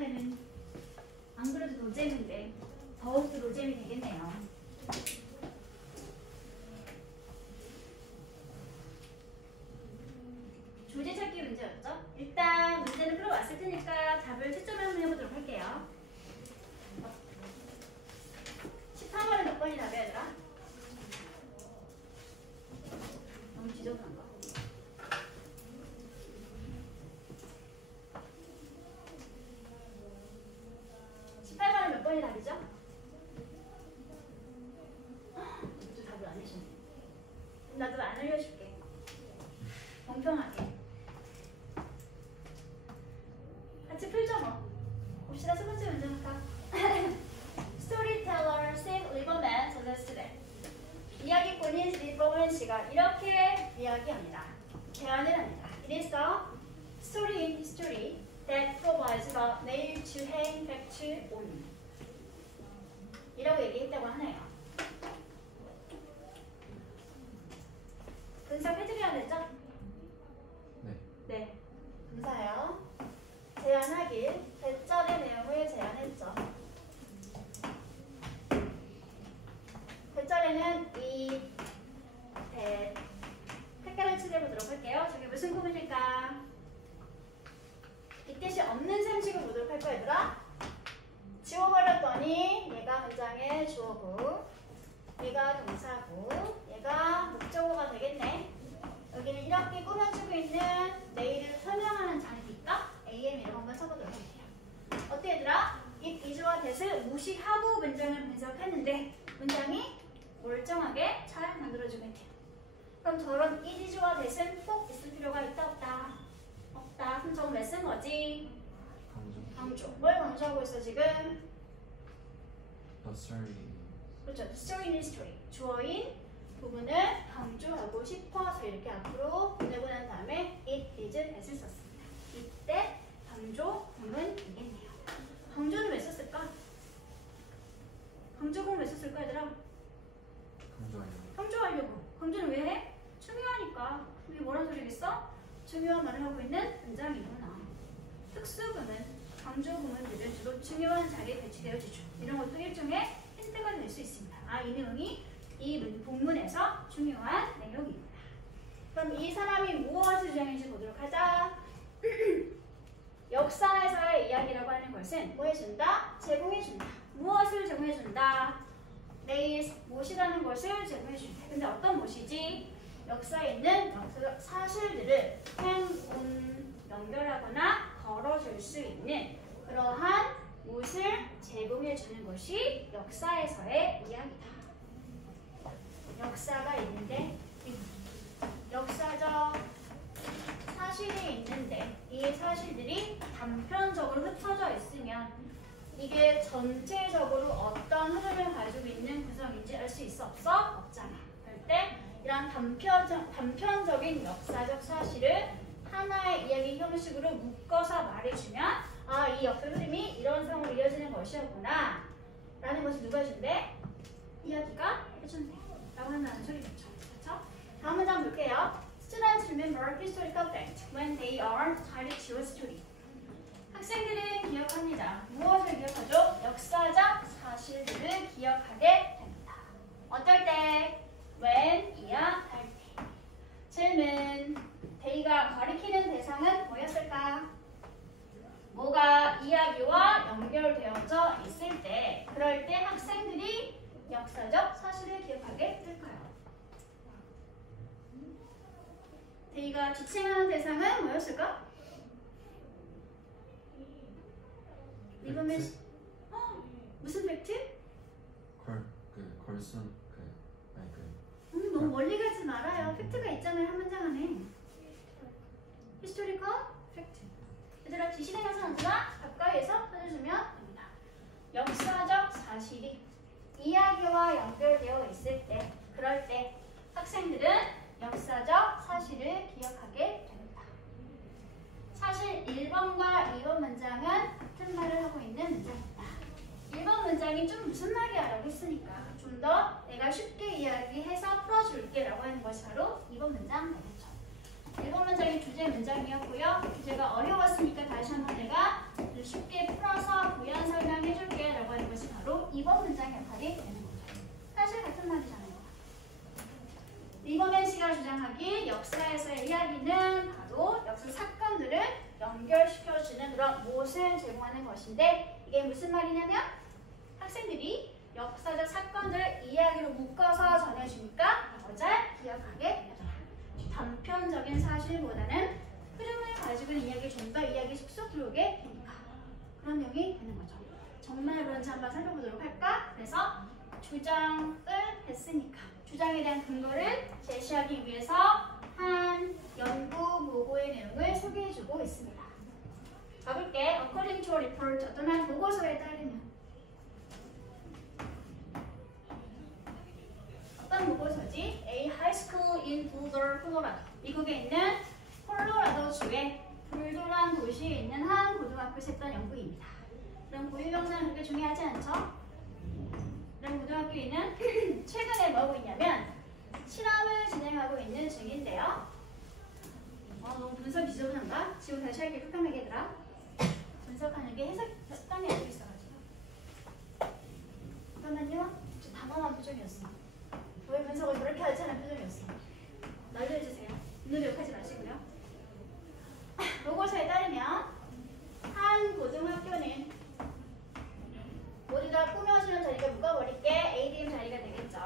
하면은 안 그래도 노잼인데 더욱더 노잼이 되겠네요. 주제 찾기 문제였죠? 일단 문제는 풀어왔을 테니까 답을 채점을 한번 해보도록 할게요. 13번에 몇 번이 답이야 얘들아? 너무 지저분한가? 18번에 몇 번이 답이죠? 또 답을 안 해주네. 나도 안 알려줄게. 공평하게. 같이 풀죠 뭐. 봅시다. 첫 번째 문제부터. Storyteller Steve Lieberman suggested. 이야기꾼인 리버먼 씨가 이렇게 이야기합니다. 제안을 합니다. It is the story in history that provides the nail to hang fact on. 이라고 얘기했다고 하네요. 분석해드려야 되죠? 네. 네. 감사해요. 제안하길 대절의 내용을 제안했죠. 대절에는 이 색깔을 칠해보도록 할게요. 저게 무슨 구문일까? 이 뜻이 없는 셈식을 보도록 할 거야 얘들아. 지워버렸더니 얘가 문장의 주어고 얘가 동사고 얘가 목적어가 되겠네. 여기는 이렇게 꾸며주고 있는 내일을 설명하는 장이니까 AM 이라고 한번 써보도록 할게요. 어때 얘들아? 이 이주와 that을 무시하고 문장을 분석했는데 문장이 멀쩡하게 잘 만들어주고 있대요. 그럼 저런 이주와 that은 꼭 있을 필요가 있다 없다? 없다. 그럼 저건 왜 쓴 거지? 강조. 뭘 강조하고 있어 지금? The story. 그렇죠. The story in history. 주어인 부분을 강조하고 싶어서 이렇게 앞으로 보내고 난 다음에 it is that을 썼습니다. 이때 강조 구문이겠네요. 강조는 왜 썼을까? 강조구문 왜 썼을까 얘들아? 강조하려고. 강조하려고. 강조는 왜 해? 중요하니까. 이게 뭐란 소리겠어? 중요한 말을 하고 있는 문장이구나. 특수구문, 강조구문들은 주로 중요한 자리에 배치되어지죠. 이런 것도 일종의 힌트가 될 수 있습니다. 아, 이 내용이 이 본문에서 중요한 내용이구나. 그럼 이 사람이 무엇을 주장했는지 보도록 하자. 역사에서의 이야기라고 하는 것은 뭐 해준다? 제공해준다. 무엇을 제공해준다? 내일 무엇이라는 것을 제공해준다. 근데 어떤 무엇이지? 역사에 있는 역사적 사실들을 연결하거나 걸어줄 수 있는 그러한 무엇을 제공해주는 것이 역사에서의 이야기다. 역사가 있는데 역사적 사실이 있는데 이 사실들이 단편적으로 흩어져 있으면 이게 전체적으로 어떤 흐름을 가지고 있는 구성인지 알 수 있어? 없어? 없잖아. 그럴 때 이런 단편적인 역사적 사실을 하나의 이야기 형식으로 묶어서 말해주면 아, 이 역사 흐름이 이런 상으로 이어지는 것이었구나 라는 것을 누가 해준대? 이야기가 해준대 라고 한다는 소리겠죠. 그렇죠? 다음 문장 볼게요. Students remember historical facts when they are tied to a story. 학생들은 기억합니다. 무엇을 기억하죠? 역사적 사실들을 기억하게 됩니다. 어떨 때? when, 이야기할 때. 질문. they가 가리키는 대상은 뭐였을까? 뭐가 이야기와 연결되어져 있을 때, 그럴 때 학생들이 역사적 사실을 기억하게 될까요? they가 지칭하는 대상은 뭐였을까? 리버맨 무슨 팩트? 걸순 너무 멀리 가지 말아요. 팩트가 있잖아요. 한 문장 안에. 히스토리컬 팩트. 얘들아 지시대명사 단수가 가까이에서 써주시면 됩니다. 역사적 사실이 이야기와 연결되어 있을 때, 그럴 때 학생들은 역사적 사실을 기억하게 됩니다. 사실 1번과 2번 문장은 같은 말을 하고 있는 문장입니다. 1번 문장이 좀 무슨 말이야 라고 했으니까 좀 더 내가 쉽게 이야기해서 풀어줄게 라고 하는 것이 바로 2번 문장 되겠죠. 1번 문장이 주제 문장이었고요. 주제가 어려웠으니까 다시 한번 내가 쉽게 풀어서 연결시켜주는 그런 못을 제공하는 것인데 이게 무슨 말이냐면 학생들이 역사적 사건들을 이야기로 묶어서 전해주니까 더 잘 기억하게 되더라. 단편적인 사실보다는 흐름을 가지고 있는 이야기 좀 더 이야기 쑥쑥 들어오게 되니까 그런 내용이 되는 거죠. 정말 그런지 한번 살펴보도록 할까? 그래서 주장을 했으니까 주장에 대한 근거를 제시하기 위해서 한 연구 보고의 내용을 소개해주고 있습니다. 가볼게. According to a report, 어떤 한 보고서에 따르면 어떤 보고서지? A high school in Boulder, Colorado. 미국에 있는 콜로라도주의 불도란 도시에 있는 한 고등학교에서 했던 연구입니다. 그럼 고유명사는 그렇게 중요하지 않죠? 그럼 고등학교에는 최근에 뭐 하고 있냐면 실험을 진행하고 있는 중인데요. 너무 분석 지저분한가? 지금 다시 할게. 깜깜하게 얘들아. 분석하는 게 해석 습관이 알고 있어가지고. 잠깐만요. 좀 당황한 표정이었어. 왜 분석을 그렇게 하지 않은 표정이었어. 날려주세요. 눈을 욕하지 마시고요. 보고서에 따르면 한 고등학교는 모두 다 꾸며주는 자리가 묶어버릴게. ADM 자리가 되겠죠.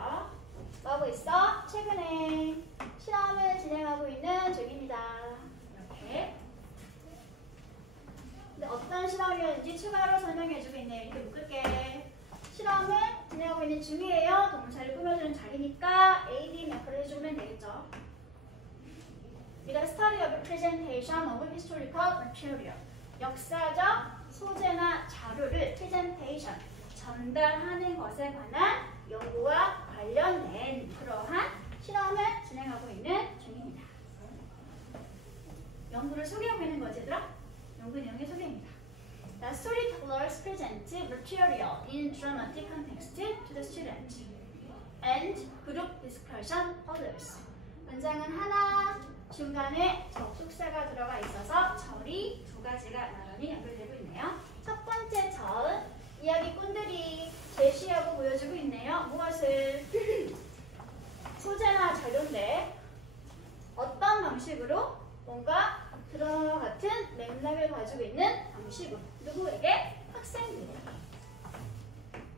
뭐하고 있어? 최근에 실험을 진행하고 있는 중입니다. 이렇게. 근데 어떤 실험이었는지 추가로 설명해주고 있네요. 이렇게 묶을게. 실험을 진행하고 있는 중이에요. 동사를 꾸며주는 자리니까 ADM 역할을 해주면 되겠죠. 우리가 study of presentation of historical material. 역사적 소재나 자료를 presentation, 전달하는 것에 관한 연구와 관련된 그러한 실험을 진행하고 있는 중입니다. 연구를 소개하고 있는 거지, 얘들아? 연구 내용의 소개입니다. The storytellers present material in dramatic context to the student and group discussion follows. 문장은 하나, 중간에 접속사가 들어가 있어서 절이 두 가지가 나란히 연결되고 있네요. 첫 번째 절, 이야기꾼들이 제시하고 보여주고 있네요. 무엇을? 소재나 자료인데 어떤 방식으로? 뭔가 드라마와 같은 맥락을 가지고 있는 방식으로. 누구에게? 학생들에게.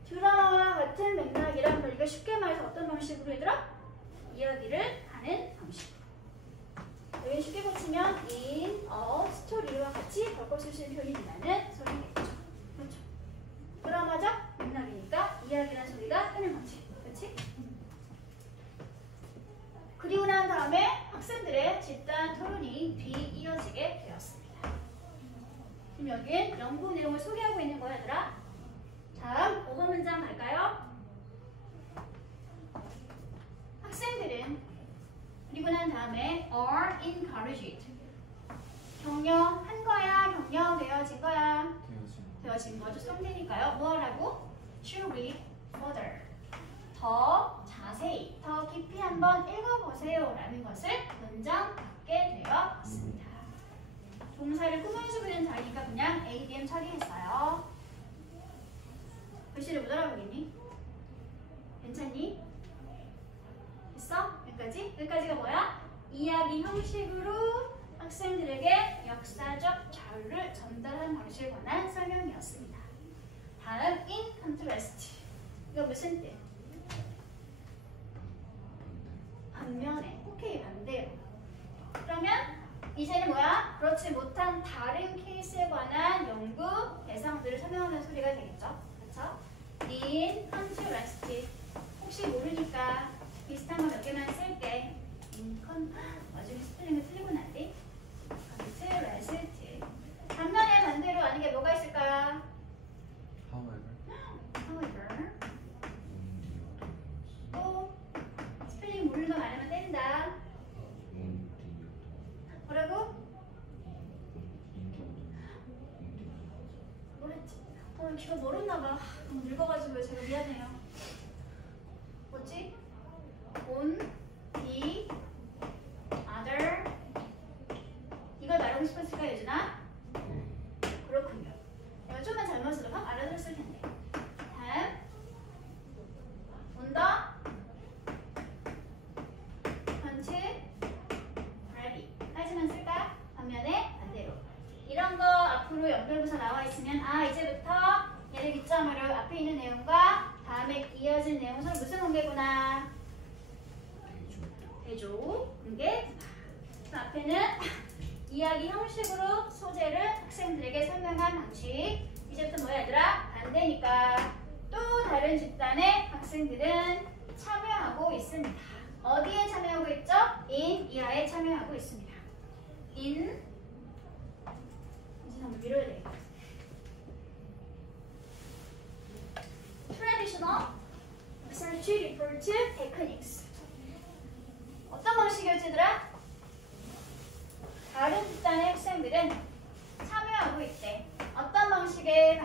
드라마와 같은 맥락이란 걸 이거 쉽게 말해서 어떤 방식으로 얘들아? 이야기를 하는 방식으로. 여기 쉽게 고치면 in a story와 같이 바꿔 쓸 수 있는 표현이 된다는 소리겠죠. 그렇죠. 드라마적 맥락이니까 이야기라는 소리가 뜨는 거지. 그렇지? 그리고 난 다음에 학생들의 집단 토론이 뒤이어지게 되었습니다. 지금 여기엔 연구 내용을 소개하고 있는 거야, 얘들아. 다음 5번 문장 갈까요? 학생들은 그리고 난 다음에 are encouraged. 격려한 거야? 격려되어진 거야? 되어진 거죠. 성대니까요. 뭐라고? To read further. 더 자세히, 더 깊이 한번 읽어보세요 라는 것을 권장받게 되었습니다. 동사를 꾸며주고 있는 자리니까 그냥 ADM 처리했어요. 글씨를 못 알아보겠니? 괜찮니? 됐어? 여기까지? 여기까지가 뭐야? 이야기 형식으로 학생들에게 역사적 자료를 전달하는 방식에 관한 설명이었습니다. 다음 in contrast. 이거 무슨 뜻? 반면에. 오케이, 반대로. 그러면 이제는 뭐야? 그렇지 못한 다른 케이스에 관한 연구 대상들을 설명하는 소리가 되겠죠. 그렇죠? in contrast. 혹시 모르니까 비슷한 거 몇 개만 쓸게. 나중에 스펠링을 틀리고 나지. contrast. 반면에 반대로 아는 게 뭐가 있을까? However. 또 스펠링 모르는 거 많으면 때린다. 뭐라고? 뭐랬지? 이거 모르나 봐. 너무 늙어가지고 제가 미안해요. 뭐지? on the other. 이걸 말하고 싶었을까, 유진아? 그렇군요. 내가 좀만 잘못 써도 확 알아들었을 텐데. 다음 on the contrary 까지만 쓸까? 반면에 반대로. 이런 거 연결부사 나와 있으면 이제부터 얘를 기점으로 앞에 있는 내용과 다음에 이어진 내용 서로 무슨 관계구나. 대조 관계. 앞에는 이야기 형식으로 소재를 학생들에게 설명한 방식. 이제부터 뭐야 얘들아? 반대니까 또 다른 집단의 학생들은 참여하고 있습니다. 어디에 참여하고 있죠? in 이하에 참여하고 있습니다. in 이제 한번 밀어야 되겠다. Traditional Research Report Techniques. 어떤 방식이었지 얘들아? 다른 집단의 학생들은 참여하고 있대. 어떤 방식의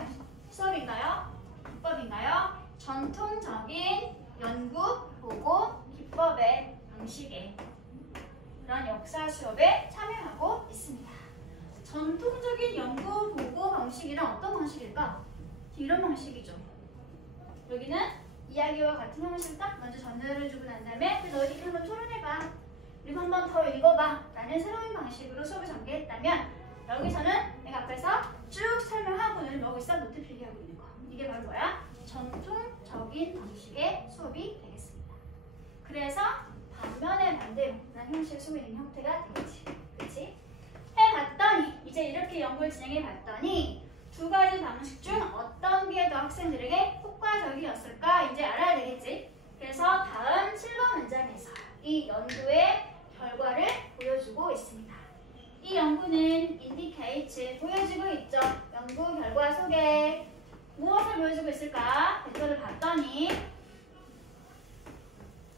수업인가요? 기법인가요? 전통적인 연구, 보고, 기법의 방식의 그런 역사 수업에 참여하고 있습니다. 전통적인 연구, 보고 방식이란 어떤 방식일까? 이런 방식이죠. 여기는 이야기와 같은 형식을 딱 먼저 전달을 주고 난 다음에 너희들이 한번 토론해봐. 그리고 한 번 더 읽어봐. 라는 새로운 방식으로 수업을 전개했다면 여기서는 내가 앞에서 쭉 설명하고는 뭐하고 있어? 노트 필기하고 있는 거. 이게 바로 뭐야? 전통적인 방식의 수업이 되겠습니다. 그래서 반면에 반대로 라는 형식을 쓰고 있는 형태가 되겠지. 그치? 해봤더니 이제 이렇게 연구를 진행해봤더니 두 가지 방식 중 어떤 게 더 학생들에게 효과적이었을까 이제 알아야 되겠지. 그래서 다음 7번 문장에서 이 연구의 결과를 보여주고 있습니다. 이 연구는 indicate 보여주고 있죠. 연구 결과 속에 무엇을 보여주고 있을까? 대표를 봤더니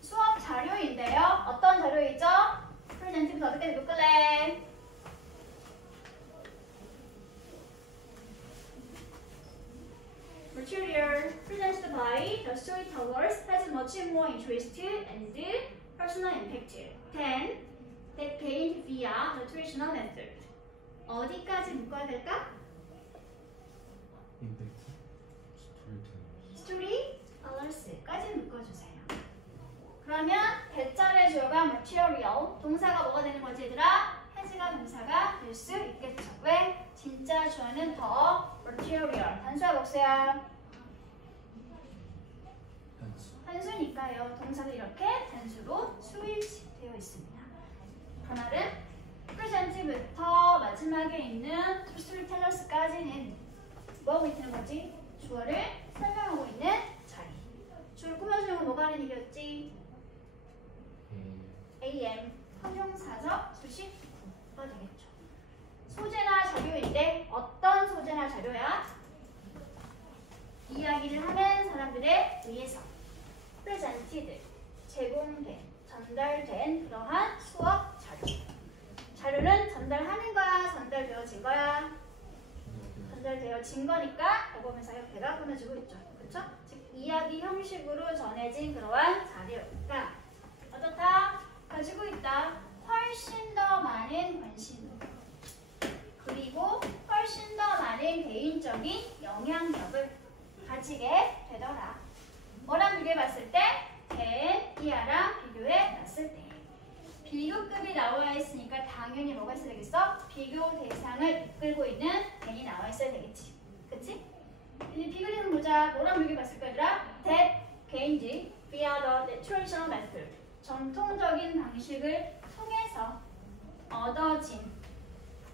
수업 자료인데요. 어떤 자료이죠? 프레젠트부터 어떻게 묶을래? Material presented by the storytellers has much more interest and personal impact than that gained via the traditional method. 어디까지 묶어야 될까? 임팩트 storytellers까지 묶어주세요. 그러면 대절의 주어가 material, 동사가 뭐가 되는 거지 얘들아? 해지가 동사가 될 수 있겠죠. 왜? 진짜 주어는 더 material. 단수야 복수야? 단수니까요. 동사도 이렇게 단수로 스위치되어 있습니다. 그 말은 present부터 마지막에 있는 storytellers까지는 뭐하고 있는 거지? 주어를 설명하고 있는 자리. 주어를 꾸며주는 건 뭐가 하는 일이었지? AM, 형용사적 수식구가 되겠죠. 소재나 자료인데 어떤 소재나 자료야? 이야기를 하는 사람들에 의해서 presented, 제공된, 전달된 그러한 수업 자료. 자료는 전달하는 거야? 전달되어진 거야? 전달되어진 거니까 대법원사 협회가 보내주고 있죠. 그렇죠? 즉 이야기 형식으로 전해진 그러한 자료가 어떻다? 가지고 있다. 훨씬 더 많은 관심 그리고 훨씬 더 많은 개인적인 영향력을 가지게 되더라. 뭐랑 비교해봤을 때? 이하랑 비교해봤을 때. 비교급이 나와 있으니까 당연히 뭐가 있어야 되겠어? 비교 대상을 이끌고 있는 이 나와 있어야 되겠지. 그치? 이제 비교대상 보자. 뭐랑 비교해봤을 거야? that gained via the traditional method. 전통적인 방식을 통해서 얻어진,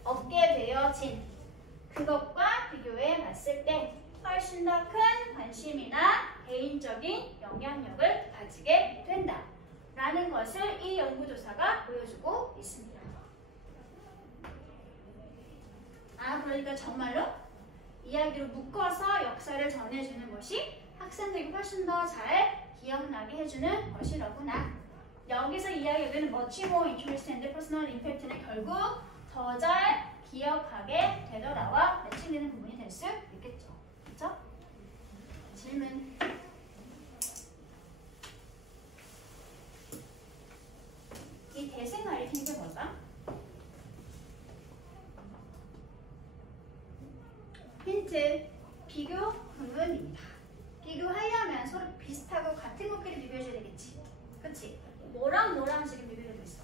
얻게 되어진 그것과 비교해 봤을 때 훨씬 더 큰 관심이나 개인적인 영향력을 가지게 된다. 라는 것을 이 연구조사가 보여주고 있습니다. 그러니까 정말로 이야기로 묶어서 역사를 전해주는 것이 학생들에게 훨씬 더 잘 기억나게 해주는 것이로구나. 여기서 이야기하는 much more interest and personal impact는 결국 더 잘 기억하게 되더라와 매칭되는 부분이 될 수 있겠죠. 그렇죠? 질문. 이 대생 가리키는 게 뭘까? 힌트. 비교 구문입니다. 비교하려면 서로 비슷하고 같은 것끼리 비교해줘야 되겠지. 그치? 뭐랑 뭐랑 지금 비교되고 있어.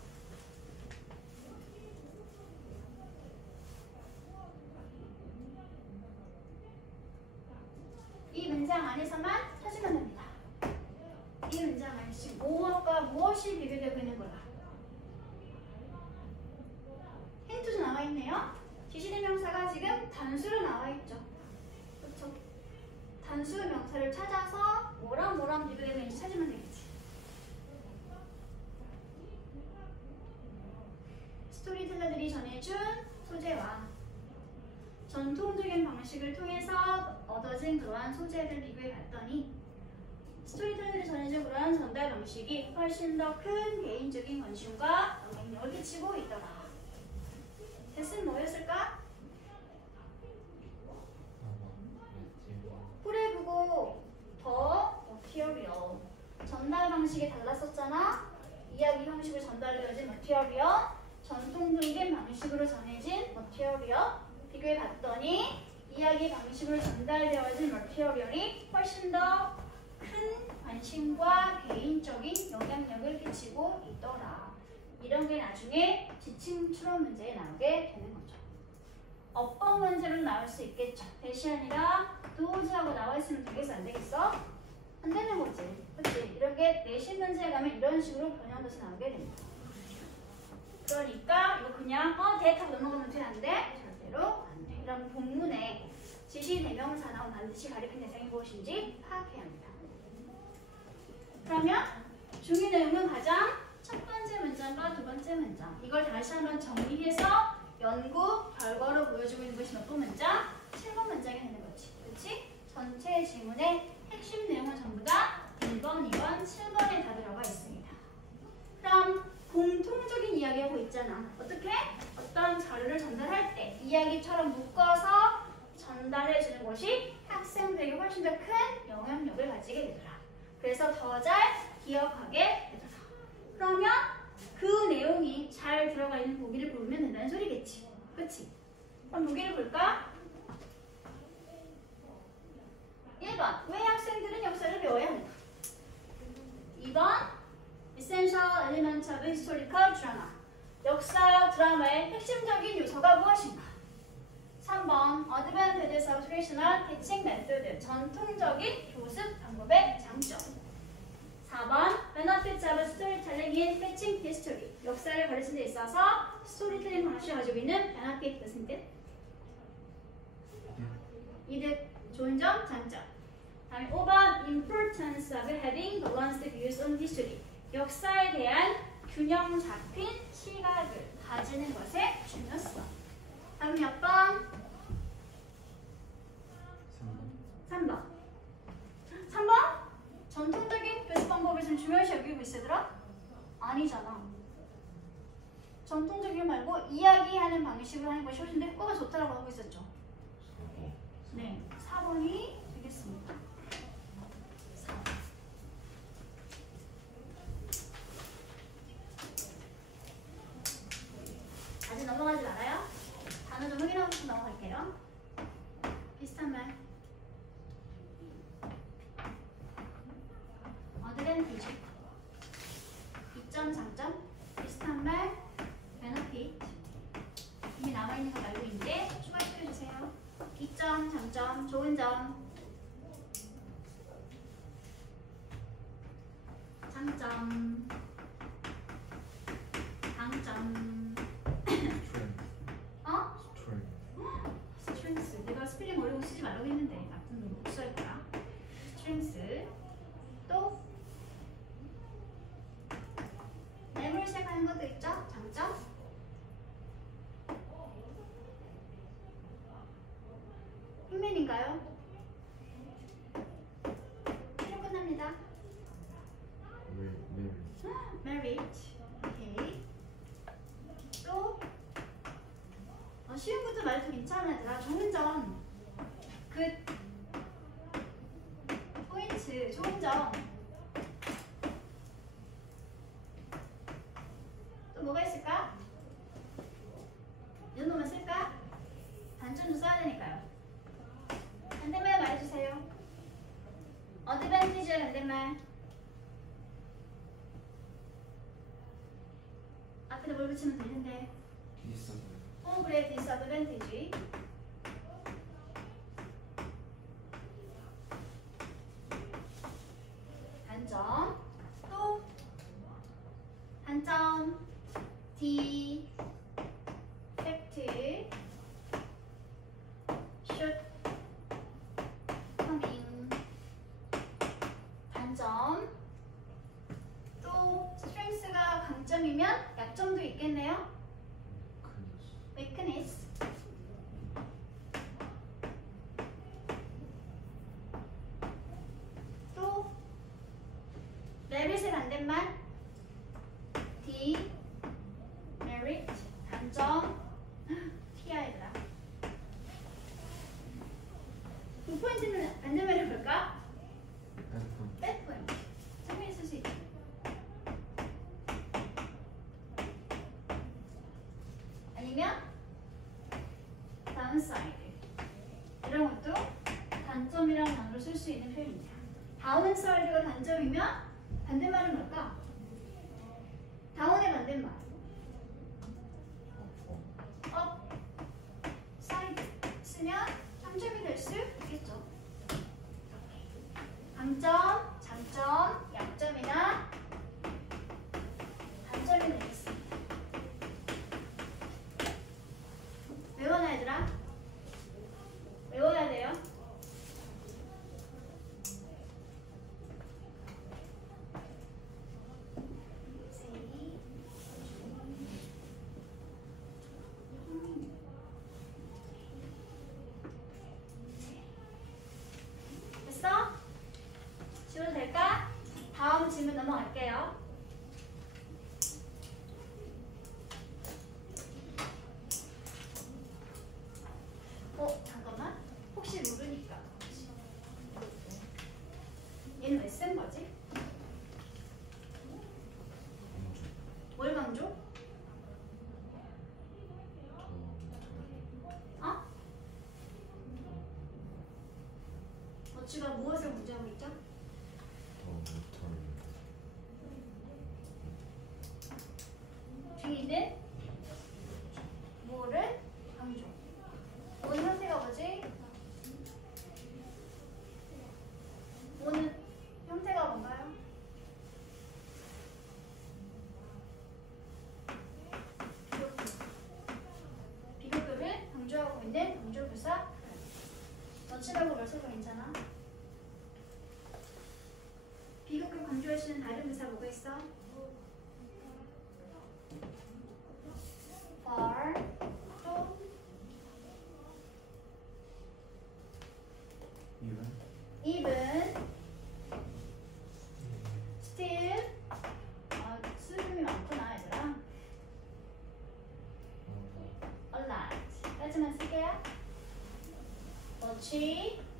문장 안에서만 찾으면 됩니다. 이 문장 안에 지금 무엇과 무엇이 비교되고 있는 거야? 힌트도 나와 있네요. 지시대명사가 지금 단수로 나와 있죠. 그렇죠? 단수 명사를 찾아서 뭐랑 뭐랑 비교되고 있는지 찾으면 되겠지. 스토리텔러들이 전해준 소재와 전통적인 방식을 통해서 얻어진 그러한 소재를 비교해 봤더니 스토리텔러들이 전해준 그러한 전달 방식이 훨씬 더 큰 개인적인 관심과 영향력을 끼치고 있더라. 대신 뭐였을까? 그래 그거 더 머티리얼 전달 방식이 달랐었잖아. 이야기 형식으로 전달되어진 머티리얼 전통적인 방식으로 전해진 머티리얼 비교해 봤더니 이야기 방식으로 전달되어진 머티리얼이 훨씬 더 큰 관심과 개인적인 영향력을 끼치고 있더라. 이런 게 나중에 지침 추론 문제에 나오게 되는 거죠. 어법 문제로 나올 수 있겠죠. 대시 아니라 도우즈하고 나와 있으면 되겠어 안 되겠어? 안 되는 거지. 그치? 이런 게 내신 문제에 가면 이런 식으로 변형돼서 나오게 됩니다. 그러니까 이거 그냥 대타고 넘어가면 돼 안 돼? 절대로 안 돼. 그럼 본문에 지시 대명사 나온 반드시 가리킨 대상이 무엇인지 파악해야 합니다. 그러면 중요 내용은 가장 첫 번째 문장과 두 번째 문장 이걸 다시 한번 정리해서 연구 결과로 보여주고 있는 것이 몇 번 문장? 7번 문장이 되는 거지. 그렇지? 전체 지문의 핵심 내용은 전부 다 1번, 2번, 7번에 다 들어가 있습니다. 그럼 공통적인 이야기하고 있잖아. 어떻게? 어떤 자료를 전달할 때 이야기처럼 묶어서 전달해주는 것이 학생들에게 훨씬 더 큰 영향력을 가지게 되더라. 그래서 더 잘 기억하게 되더라. 그러면 그 내용이 잘 들어가 있는 보기를 보면 된다는 소리겠지. 그치? 그럼 보기를 볼까? 1번. 왜 학생들은 역사를 배워야 하는가? 2번. Essential Elements of Historical Drama. 역사 드라마의 핵심적인 요소가 무엇인가? 3번. Advantages of Traditional Teaching Method. 전통적인 교습 방법의 장점. 4번. Benefits of Storytelling in Teaching History. 역사를 가르치는 데 있어서 스토리텔링 방식이 가지고 있는 benefit 무슨 뜻? 이득, 좋은 점, 장점. 다음에 5번. Importance of having balanced views on history. 역사에 대한 균형 잡힌 시각을 가지는 것의 중요성. 다음 몇 번? 3번. 3번? 전통적인 교습 방법을 좀 중요시 여기고 있으더라? 아니잖아. 전통적인 말고 이야기하는 방식으로 하는 것이 훨씬 더 효과가 좋다라고 하고 있었죠. 네, 4번이 되겠습니다. 4번. 아직 넘어가지 말아요. 단어 좀 확인하고 넘어갈게요. 비슷한 말. 어드밴티지. 이점, 장점. 비슷한 말. 베너핏. 이미 남아있는 거 말고 이제 추가 시켜주세요. 이점, 장점, 좋은 점. 장점. 강점. 스트렝스. 내가 스펠링 어려운 거 쓰지 말라고 했는데 나쁜 놈 못 쓸 거야. 스트렝스. 또 M으로 시작하는 것도 있죠? 장점. 핑맨인가요? 필요 끝납니다. Merit. 오케이. 또 쉬운 것도 말도 괜찮아 얘들아. 좋은 점. 그 포인트. 좋은 점. 또 뭐가 있을까? 이 정도만 쓸까? 단점도 써야 되니까요. 반대말 말해주세요. 어드밴티지 반대말. 앞에다 뭘 붙이면 되는데. 그래, disadvantage. 반대말 D merit 단점 TI더라. 이 포인트는 반대말을 볼까? bad point. 장면이 쓸 수 있지. 아니면 downside. 이런 것도 단점이라는 단어로 쓸 수 있는 표현입니다. 다운사이드가 단점이면 반대말은 뭘까? 다운의 반대말 업, 사이드 쓰면 장점이 될 수 있겠죠. 강점, 장점, 약점이나 단점이 되겠습니다. 외워놔 얘들아. 외워야 돼요. 됐어? 지워도 될까? 다음 질문 넘어갈게요. 잠깐만. 혹시 모르니까. 얘는 왜 쓴 거지? 뭘 강조? 어? 어치가 무엇을 강조하고 있죠? 뒤에 있는 뭐를 강조? 뭔 형태가 뭐지? 뭔 형태가 뭔가요? 비교급을 강조하고 있는 강조부사. 넣지 말고 뭘 써도 괜찮아. 비교급 강조할 수 있는 다른 부사 뭐가 있어? far, 또 even, still. 수dum이 많구나 얘들아. alright. 까지만 쓸게요. much,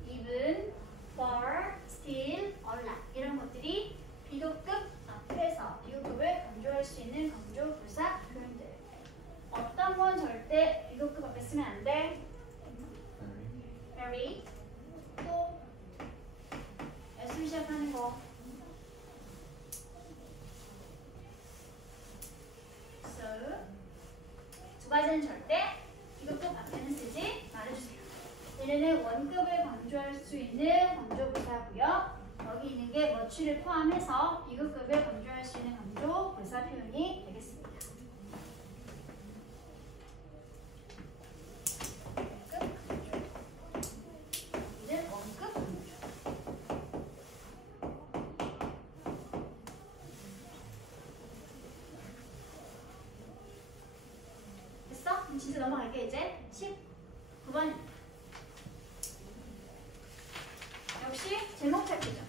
even, far, still, alright. 이런 것들이 비교급 앞에서 비교급을 강조할 수 있는 강조 부사 표현들. 어떤 건 절대 비교급 앞에 쓰면 안 돼? very. 또 S로 시작하는 거. so. 두 가지는 절대 비교급 앞에는 쓰지 말아주세요. 얘네는 원급을 강조할 수 있는 강조부사고요. 여기 있는 게 much를 포함해서 비교급을 강조할 수 있는 강조부사 표현이 되겠습니다. 얘는 원급 강조. 됐어? 그럼 진짜 넘어갈게 이제. 19번. 역시 제목 찾기죠.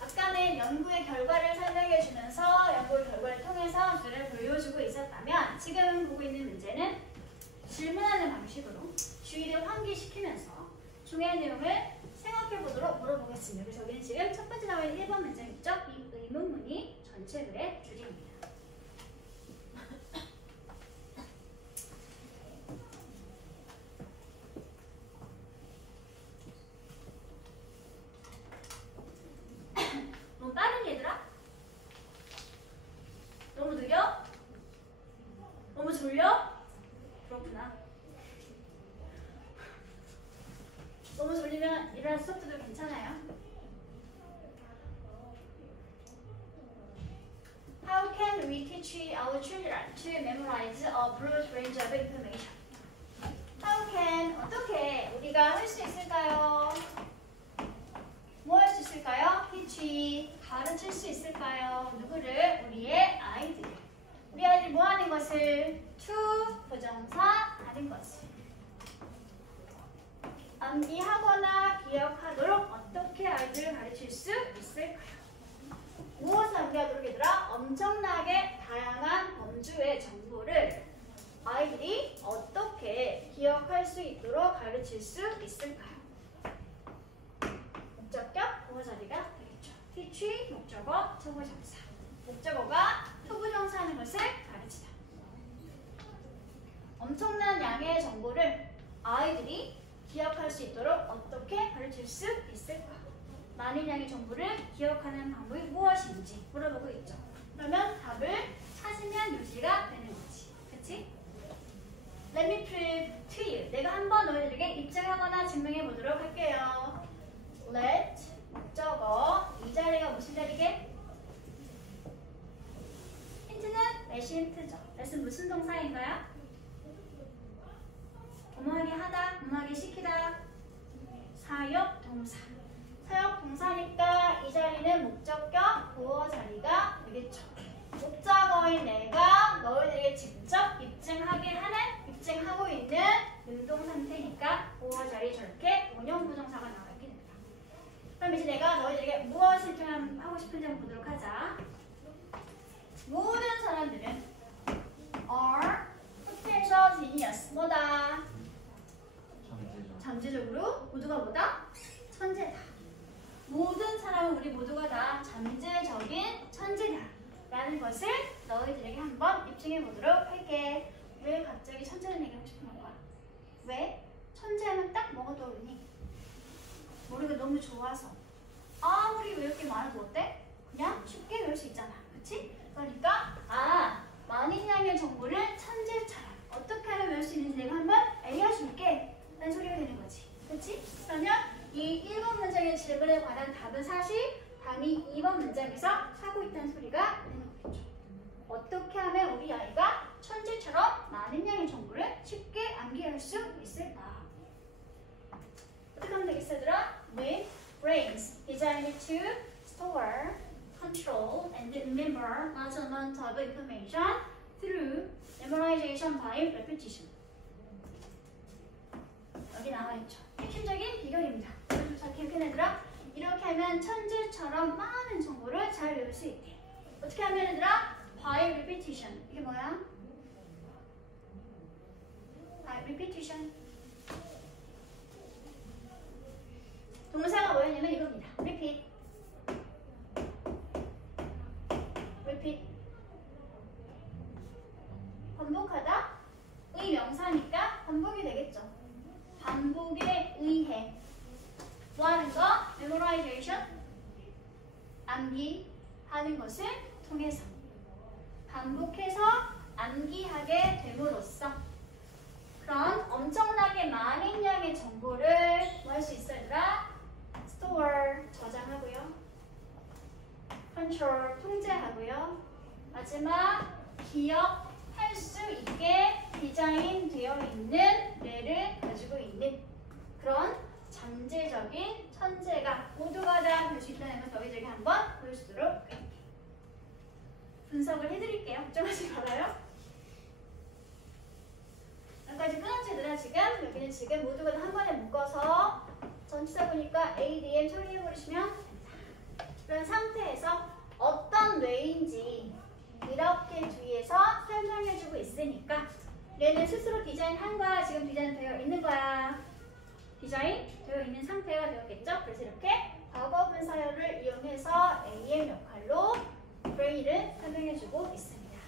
아까는 연구의 결과를 설명해 주면서 연구의 결과를 통해서 를 보여주고 있었다면 지금 보고 있는 문제는 질문하는 방식으로 주의를 환기시키면서 중요한 내용을 생각해 보도록 물어보겠습니다. 그래서 여기는 지금 첫 번째 나와 있는 1번 문장 있죠? 이 의문문이 전체 글의 주제입니다. 너무 빠른 얘들아? 너무 느려? 너무 졸려? 그렇구나. 너무 졸리면 일어나서 수업 들어도 괜찮아요. How can we teach our children to memorize a broad range of information? How can, 어떻게 우리가 할 수 있을까요? 뭐 할 수 있을까요? teach, 가르칠 수 있을까요? 누구를? 우리의 아이들. 우리 아이들이 뭐 하는 것을? to, 부정사, 하는 것을. 암기하거나 기억하도록 어떻게 아이들을 가르칠 수 있을까요? 무엇을 암기하도록 얘들아? 엄청나게 다양한 범주의 정보를 아이들이 어떻게 기억할 수 있도록 가르칠 수 있을까요? 목적격 보호 자리가 되겠죠. teach 목적어 투부정사. 목적어가 투부정사하는 것을 가르치다. 엄청난 양의 정보를 아이들이 기억할 수 있도록 어떻게 가르칠 수 있을까? 많은 양의 정보를 기억하는 방법이 무엇인지 물어보고 있죠. 그러면 답을 찾으면 요지가 되는 거지. 그치? Let me prove to you. 내가 한번 너희들에게 입증하거나 증명해 보도록 할게요. Let 목적어 이 자리가 무슨 자리게? 힌트는 let이 힌트죠. let은 무슨 동사인가요? 뭐뭐하게 하다, 뭐뭐하게 시키다. 사역 동사. 사역 동사니까 이 자리는 목적격 보어 자리가 되겠죠. 목적어인 내가 너희들에게 직접 입증하게 하는, 입증하고 있는 능동 상태니까 보어 자리 저렇게 원형 부정사가 나와 있게 됩니다. 그럼 이제 내가 너희들에게 무엇을 입증하고 싶은지 한번 보도록 하자. 모든 사람들은 are potential genius. 뭐다? 잠재적으로 모두가 뭐다? 천재다. 모든 사람은 우리 모두가 다 잠재적인 천재다 라는 것을 너희들에게 한번 입증해 보도록 할게. 왜 갑자기 천재를 얘기하고 싶은 건가? 왜? 천재하면 딱 뭐가 떠오르니? 머리가 너무 좋아서 아무리 외울 게 많아도 어때? 그냥 쉽게 외울 수 있잖아. 그치? 그러니까 많은 양의 정보를 천재처럼 어떻게 하면 외울 수 있는지 내가 한번 알려줄게 라는 소리가 되는 거지. 그치? 그러면 이 1번 문장의 질문에 관한 답은 사실 답이 2번 문장에서 하고 있다는 소리가 되는 거겠죠. 어떻게 하면 우리 아이가 천재처럼 많은 양의 정보를 쉽게 암기할 수 있을까? 어떻게 하면 되겠어 얘들아? With brains designed to store, control, and remember large amount of information through memorization by repetition. 여기 나와있죠. 핵심적인 비결입니다. 자, 기억해 얘들아. 이렇게 하면 천재처럼 많은 정보를 잘 외울 수 있대. 어떻게 하면 얘들아? By repetition. 이게 뭐야? By repetition. 동사가 뭐였냐면 이겁니다. Repeat. Repeat. 반복하다. 의 명사니까 반복이 되겠죠. 반복에 의해 뭐 하는 거? memorization 암기하는 것을 통해서 반복해서 암기하게 됨으로써 그런 엄청나게 많은 양의 정보를 뭐 할 수 있어 얘들아? store 저장하고요. control 통제하고요. 마지막 기억할 수 있게 디자인되어 있는 뇌를 가지고 있는 그런 잠재적인 천재가 모두가 다 될 수 있다는 걸 너희들에게 한번 보여주도록 할게요. 분석을 해드릴게요. 걱정하지 말아요. 여기까지 끊었지 얘들아 지금? 여기는 지금 모두가 다 한 번에 묶어서 전치사 보니까 ADM 처리해버리시면 된다. 그런 상태에서 어떤 뇌인지 이렇게 뒤에서 설명해주고 있으니까 얘는 스스로 디자인한 거야? 지금 디자인되어 있는 거야? 디자인되어 있는 상태가 되었겠죠? 그래서 이렇게 과거분사열을 이용해서 AM 역할로 브레인을 설명해주고 있습니다.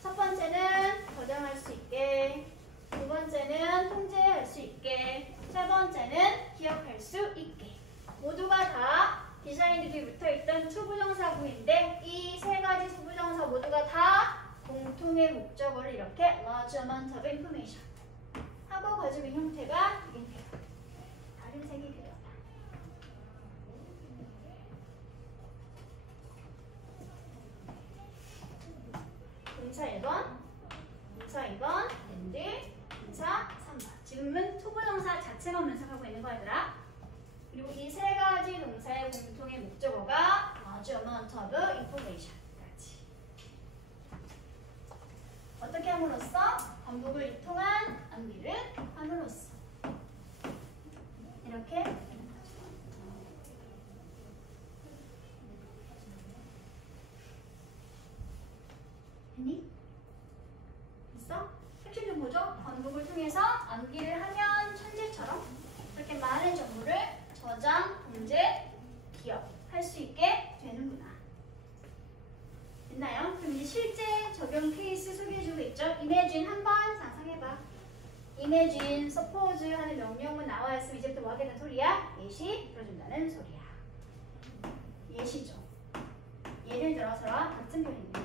첫 번째는 저장할 수 있게, 두 번째는 통제할 수 있게, 세 번째는 기억할 수 있게. 모두가 다 디자인들이 붙어있던 투부정사구인데 이 세 가지 투부정사 모두가 다 공통의 목적어를 이렇게 large amount of information 하고 가지고 있는 형태가 되겠네요. 다른 색이 필요하다. 동사 1번, 동사 2번, and 동사 3번. 지금은 투부정사 자체만 분석하고 있는 거 얘들아. 그리고 이 세 가지 동사의 공통의 목적어가 large amount of information. 어떻게 함으로써? 반복을 이통한 암기를 함으로써. 이렇게 됐니? 됐어? 핵심은 뭐죠? 반복을 통해서 암기를 하면 천재처럼 이렇게 많은 정보를 저장, 문제, 기억할 수 있게 되는구나. 됐나요? 그럼 이제 실제 적용 케이스 소개해주고 있죠? Imagine 한번 상상해봐. Imagine, suppose 하는 명령문 나와 있으면 이제부터 뭐 하겠다는 소리야? 예시 들어준다는 소리야. 예시죠. 예를 들어서 같은 표현입니다.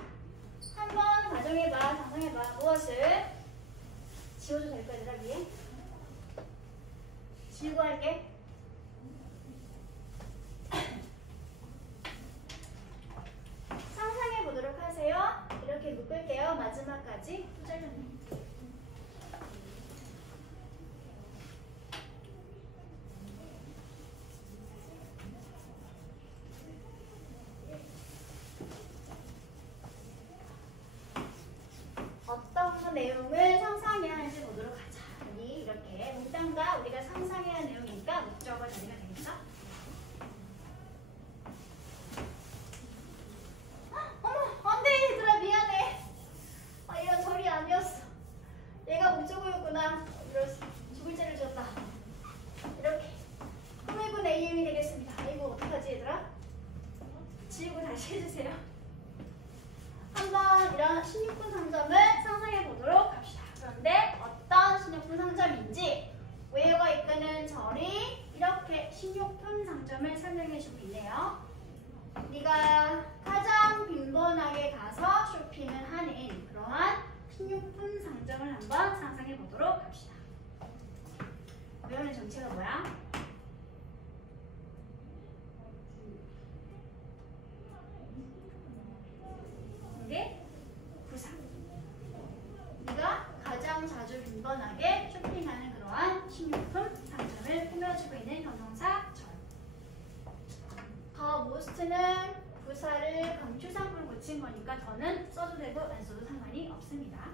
한번 가정해봐, 상상해봐. 무엇을? 지워도 될 거야, 얘들아, 위에? 지우고 할게. 상상해 보도록 하세요. 이렇게 묶을게요. 마지막까지. 또 잘렸네. 어떤 내용을 상상해야 하는지 보도록 하자. 여기 이렇게 문장과 우리가 상상해야 하는 내용이니까 목적어 자리가 되겠죠? 어머, 안 돼, 얘들아, 미안해. 아, 이런 절이 아니었어. 얘가 목적어였구나. 이럴 두 글자를 줬다. 이렇게 꿈의 AM이 되겠습니다. 아이고, 어떡하지, 얘들아? 지우고 다시 해주세요. 한번 이런 16분 상점을 상상해 보도록 합시다. 그런데 어떤 16분 상점인지 외어가 이끄는 절이 이렇게 16분 상점을 설명해 주고 있네요. 네가 가장 빈번하게 가서 쇼핑을 하는 그러한 16분 상점을 한번 상상해 보도록 합시다. 외어는 정체가 뭐야? 이게 부사. 네가 가장 자주 빈번하게 쇼핑하는 그러한 16분 상점을 꾸며주고 있는 형용사 절. 더 most는 부사를 강추상으로 고친 거니까 더는 써도 되고 안 써도 상관이 없습니다.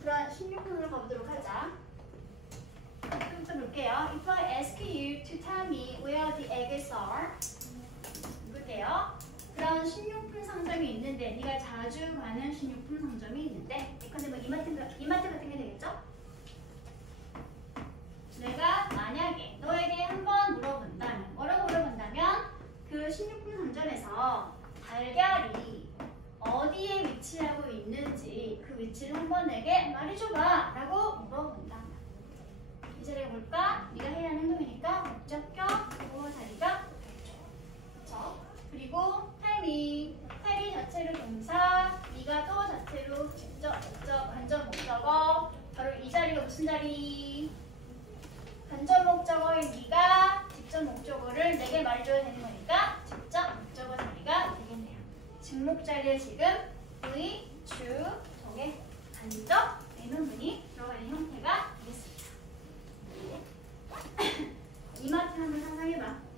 그럼 16분으로 가보도록 하자. 좀 볼게요. If I ask you to tell me where the eggs are, 볼게요. 그런 16분 상점이 있는데 네가 자주 가는 16분 상점이 있는데 예컨대 뭐 이마트 같은 게 되겠죠? 내가 만약에 너에게 한번 물어본다면 뭐라고 물어본다면 그 16분 상점에서 달걀이 어디에 위치하고 있는지 그 위치를 한번 내게 말해줘봐 라고 물어본다. 이 자리가 뭘까? 네가 해야 하는 행동이니까 목적격 그 자리가 되죠. 그렇죠? 그리고 tell이 자체로 동사, 네가 또 자체로 직접 목적, 간접 목적어. 바로 이 자리가 무슨 자리? 간접 목적어인 네가 직접 목적어를 내게 말해줘야 되는 거니까 직접 목적어 자리가 되겠네요. 직목 자리에 지금 V, 주, 동의 간접 의문문이 들어가 있는 형태가 되겠습니다. 이마트 한번 상상해봐.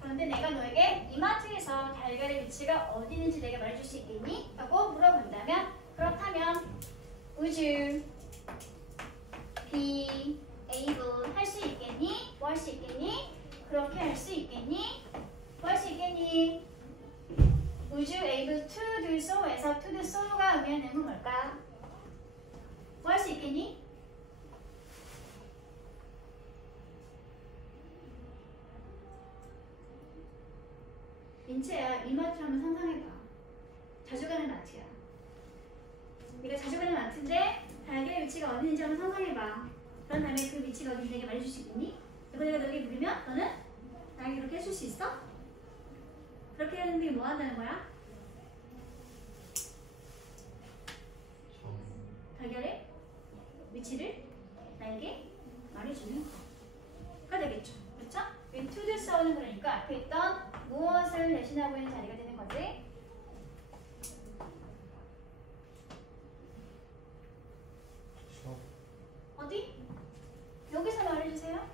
그런데 내가 너에게 이마트에서 달걀의 위치가 어디 있는지 내가 말해줄 수 있겠니? 라고 물어본다면 그렇다면 would you be able 할 수 있겠니? 뭐 할 수 있겠니? 그렇게 할 수 있겠니? 뭐 할 수 있겠니? would you able to do so에서 to do so가 의미하는 내용은 뭘까? 뭐 할 수 있겠니? 민채야, 이마트 한번 상상해봐. 자주 가는 마트야. 네가 자주 가는 마트인데 달걀의 위치가 어디 있는지 한번 상상해봐. 그런 다음에 그 위치가 어딘지 내게 말해줄 수 있겠니? 그리고 내가 너에게 물으면 너는 나에게 그렇게 해줄 수 있어? 그렇게 하는데 뭐 한다는 거야? 달걀의 위치를 나에게 말해주는 거가 되겠죠. 그렇죠? to do so는 그러니까 앞에 있던 무엇을 대신하고 있는 자리가 되는 거지. 어디? 여기서 말해주세요.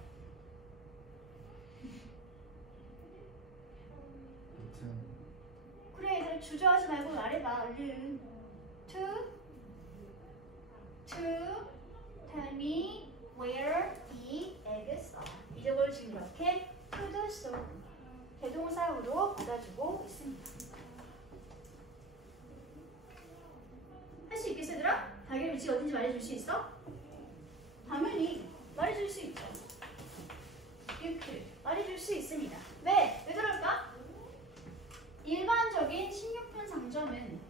그래, 얘들아 주저하지 말고 말해봐. 얼른. To tell me where the eggs are. 이걸 지금 이렇게 to the store 대동사로 받아주고 있습니다. 할 수 있겠어 얘들아? 달걀 위치가 어딘지 말해줄 수 있어? 당연히 말해줄 수 있죠. 이렇게 말해줄 수 있습니다. 왜? 왜 그럴까? 일반적인 식료품 상점은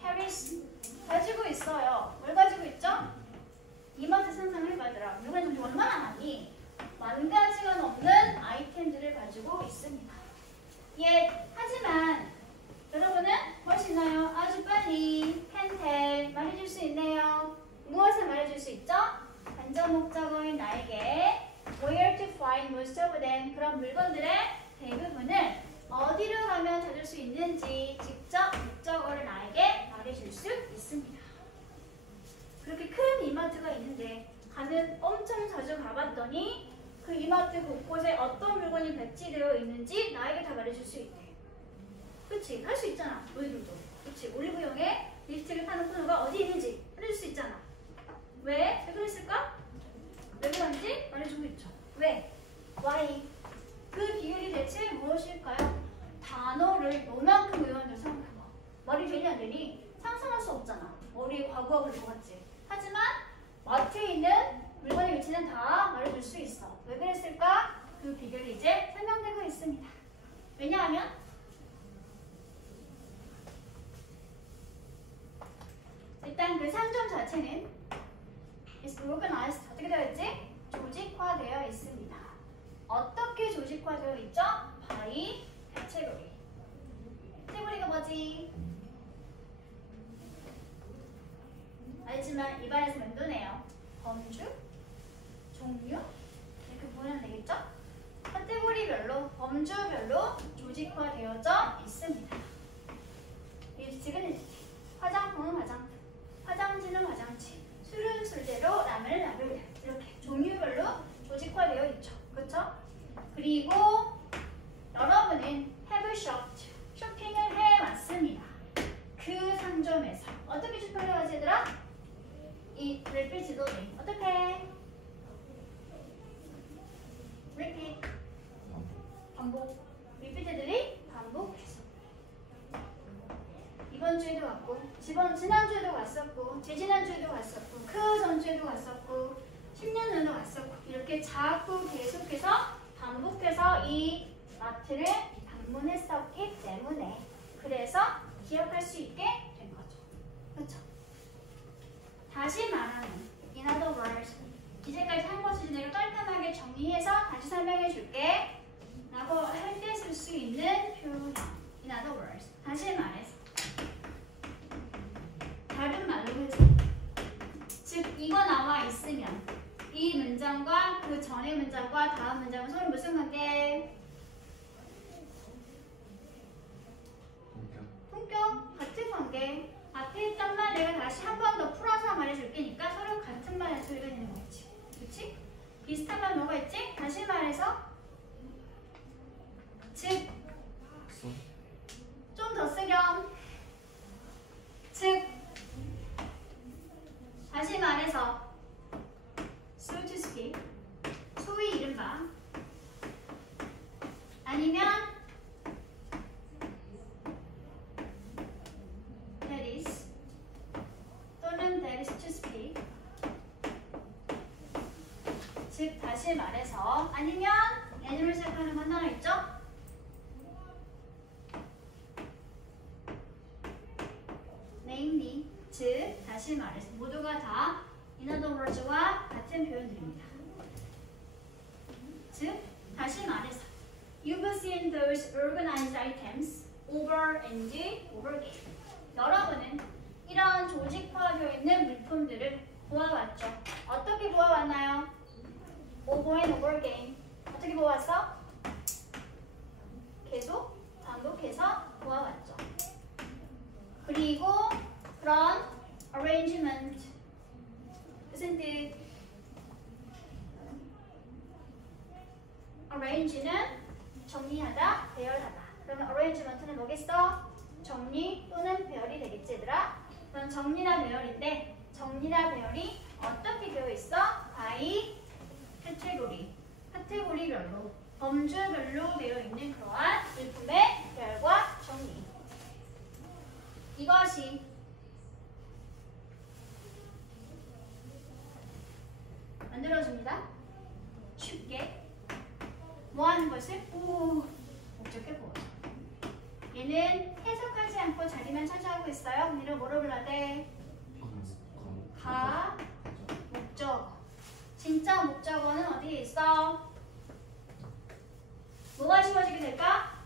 carries 가지고 있어요. 뭘 가지고 있죠? 이마트 상상해봐더라. 물건 종류 얼마나 많이? 10,000가지가 넘는 아이템들을 가지고 있습니다. 예, 하지만 여러분은 무엇이 있나요? 아주 빨리 펜텔 말해줄 수 있네요. 무엇을 말해줄 수 있죠? 간접 목적어인 나에게 where to find most of them 그런 물건들의 대부분을 어디로 가면 찾을 수 있는지 직접 목적어를 나에게 말해줄 수 있습니다. 그렇게 큰 이마트가 있는데 가는 엄청 자주 가봤더니 그 이마트 곳곳에 어떤 물건이 배치되어 있는지 나에게 다 말해줄 수 있대. 그치? 할 수 있잖아. 너희들도. 그치? 올리브영에 립스틱을 파는 코너가 어디 있는지 알려줄 수 있잖아. 왜? 왜 그랬을까? 왜 그런지 말해주고 있죠. 왜? Why? 그 비율이 대체 무엇일까요? 단어를 요만큼 외웠는데 생각해봐. 말이 되니 안 되니? 상상할 수 없잖아. 머리에 과거가 걸릴 것 같지? 하지만 마트에 있는 물건의 위치는 다 말해줄 수 있어. 왜 그랬을까? 그 비결이 이제 설명되고 있습니다. 왜냐하면 일단 그 상점 자체는 is organized 어떻게 되어 있지? 조직화되어 있습니다. 어떻게 조직화되어 있죠? by category. 카테고리가 뭐지? 알지만 입안에서 맴도네요. 범주, 종류 이렇게 보면 되겠죠? 카테고리별로, 범주별로 조직화되어져 있습니다. 립스틱은 립스틱, 화장품은 화장품, 화장지는 화장지, 술은 술대로, 라면은 라면대로 이렇게 종류별로 조직화되어 있죠. 그렇죠? 그리고 여러분은 have shopped, 쇼핑을 해왔습니다. 그 상점에서 어떻게 쇼핑을 해왔지 얘들아? 이 repeatedly 어떻게? repeat 반복 repeatedly 반복해서 이번 주에도 갔고 지난주에도 갔었고 지지난주에도 갔었고 그 전주에도 갔었고 10년 전에도 갔었고 이렇게 자꾸 계속해서 반복해서 이 마트를 방문했었기 때문에 그래서 기억할 수 있게 된 거죠. 그렇죠? 다시 말하면 in other words 이제까지 한 것을 내가 깔끔하게 정리해서 다시 설명해 줄게 라고 할 때 쓸 수 있는 표현 in other words 다시 말해서 다른 말로 해서 즉 이거 나와 있으면 이 문장과 그 전의 문장과 다음 문장은 서로 무슨 관계? 동격 같은 관계 앞에 있던 말 내가 다시 한 번 더 풀어서 말해줄 테니까 서로 같은 말의 소리가 되는 거겠지. 그치? 비슷한 말 뭐가 있지? 다시 말해서 즉 좀 더 쓰렴 즉 다시 말해서 so to speak 소위 이른바 아니면 that is 또는 that is to speak 즉 다시 말해서 아니면 n으로 시작하는 건 하나 있죠? namely 즉 다시 말해서 모두가 다 in other words와 같은 표현들입니다. 즉 다시 말해서 you've seen those organized items over and over again. 여러분은 이런 조직화되어 있는 물품들을 보아왔죠. 어떻게 보아왔나요? over and over again. 어떻게 보아왔어? 계속 반복해서 보아왔죠. 그리고 그런 arrangement 무슨 뜻? arrange는 정리하다, 배열하다. 그러면 arrangement는 뭐겠어? 정리 또는 배열이 되겠지 얘들아? 그럼 정리나 배열인데 정리나 배열이 어떻게 되어 있어? by 카테고리별로 범주별로 되어 있는 그러한 물품의 별과 정리. 이것이 만들어줍니다. 쉽게 뭐 하는 것을 목적해 보죠. 얘는 해석하지 않고 자리만 차지하고 있어요. 그럼 이를 뭐로 불러야 돼? 목적어. 진짜 목적어는 어디에 있어? 뭐가 지워지게 될까?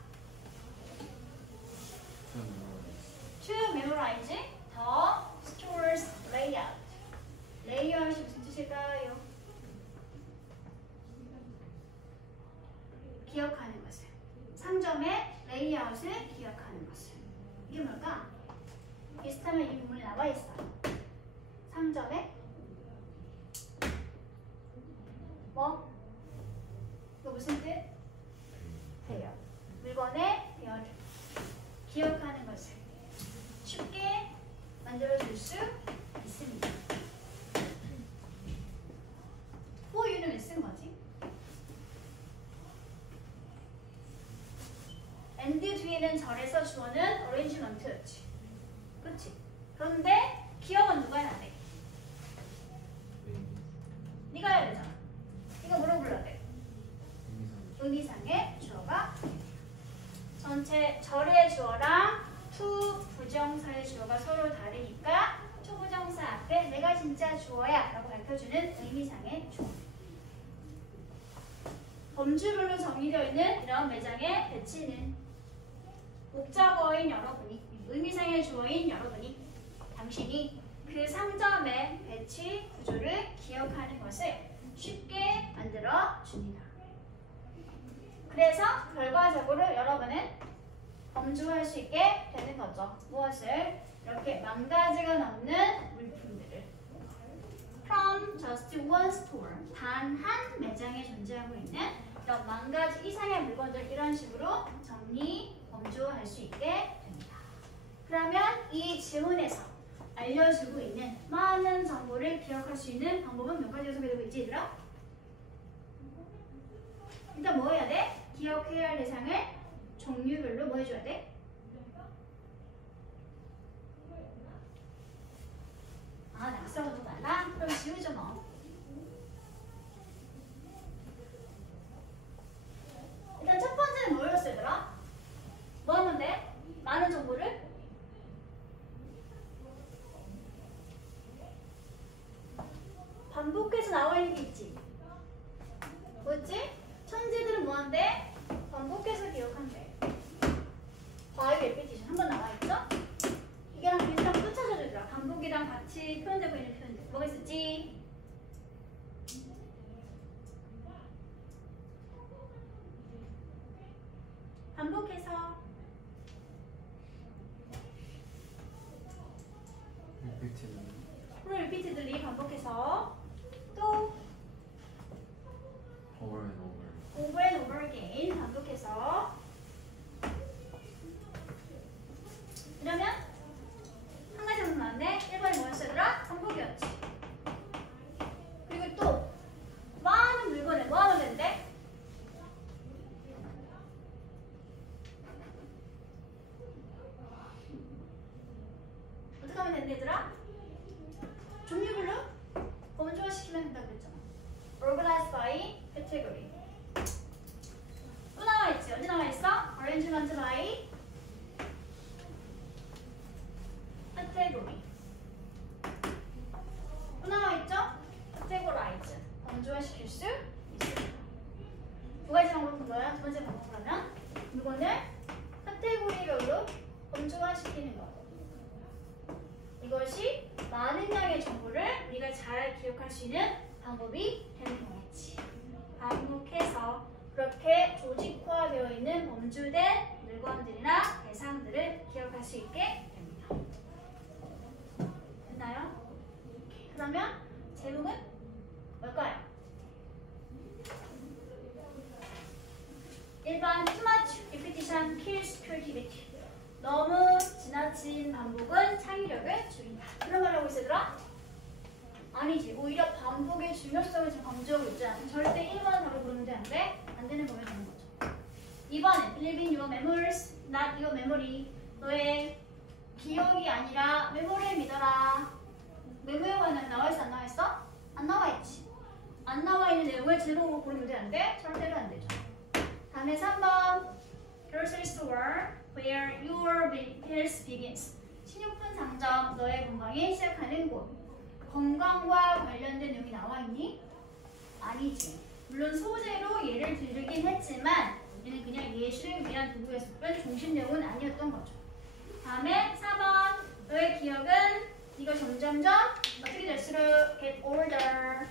To memorize the store's layout. 레이아웃이 무슨 뜻일까요? 기억하는 것을. 상점의 레이아웃을 기억하는 것을. 이게 뭘까? 비슷하면 이 부분에 나와 있어요. 상점의 뭐? 이거 무슨 뜻? 대여. 물건의 대여를 기억하는 것을 쉽게 만들어줄 수 있습니다. for you는 왜 쓴 거지? and 뒤에는 절에서 주어는 arrangement였지. 그치? 그런데 기억은 누가 해야 돼? 네가 해야 되잖아. 이거 뭐라고 불러야 돼? 의미상의 주어가 전체 절의 주어랑 to 부정사의 주어가 서로 다르니까 초부정사 앞에 내가 진짜 주어야 라고 밝혀주는 의미상의 주어. 범주별로 정의되어 있는 이런 매장의 배치는 목적어인 여러분이, 의미상의 주어인 여러분이, 당신이 그 상점의 배치 구조를 기억하는 것을 쉽게 만들어 줍니다. 그래서 결과적으로 여러분은 범주할 수 있게 되는 거죠. 무엇을? 이렇게 10,000가지가 넘는 물품들을 from just one store, 단 한 매장에 존재하고 있는 이런 10,000가지 이상의 물건들 이런 식으로 정리, 범주할 수 있게 됩니다. 그러면 이 지문에서 알려주고 있는 많은 정보를 기억할 수 있는 방법은 몇 가지가 소개되고 있지, 얘들아? 일단 뭐 해야 돼? 기억해야 할 대상을 종류별로 뭐 해줘야 돼? 아, 낙서가 너무 많아? 그럼 지우죠 뭐. 일단 첫 번째는 뭐였어, 얘들아? 뭐 하면 돼? 많은 정보를 반복해서 나와 있는 게 있지. 뭐였지? 천재들은 뭐 한대? 반복해서 기억한대. 과외 레피티션 한번 나와 있죠? 이게랑 비슷한 거 또 찾아주더라. 반복이랑 같이 표현되고 있는 표현들. 뭐가 있었지? 반복해서 repeatedly 반복해서 또 over and over again 반복해서 이러면 한 가지 정도 나왔네. 1번이 뭐였어 얘들아? 반복이었지. 그리고 또 많은 물건을 뭐 하면 되는데? 어떻게 하면 되는데 얘들아? 종류별로 범주화시키면 된다고 그랬잖아. Organized by category. 또 나와있지? 어디 나와있어? Arrangement by category. 또 나와있죠? Categorize. 범주화시킬 수 있습니다. 두 가지 방법을 본 거야. 두 번째 방법을 하면 물건을 카테고리별로 범주화시키는 거. 이것이 많은 양의 정보를 우리가 잘 기억할 수 있는 방법이 되는 거겠지. 반복해서 그렇게 조직화되어 있는 범주된 물건들이나 대상들을 기억할 수 있게 됩니다. 됐나요? 그러면 제목은 뭘까요? 1번 Too much repetition kills creativity. 너무 지나친 반복은 창의력을 줄인다. 그런 말 하고 있으더라? 아니지. 오히려 반복의 중요성을 지금 강조하고 있잖아. 절대 1번을 바로 부르면 돼. 안 돼? 안 되는 거면 되는 거죠. 2번은 believe in your memories, not your memory. 너의 기억이 아니라 메모리를 믿어라. 메모에 관한 나와 있어? 안 나와 있어? 안 나와 있지. 안 나와 있는 내용을 제목으로 고르면 돼. 안 돼? 절대로 안 되죠. 다음에 3번 grocery store where your health begins. 식료품 상점, 너의 건강이 시작하는 곳. 건강과 관련된 내용이 나와 있니? 아니지. 물론 소재로 예를 들긴 했지만 얘는 그냥 예시를 위한 도구였을 뿐 중심 내용은 아니었던 거죠. 다음에 4번 너의 기억은 이거 점점점 어떻게 될수록 get older.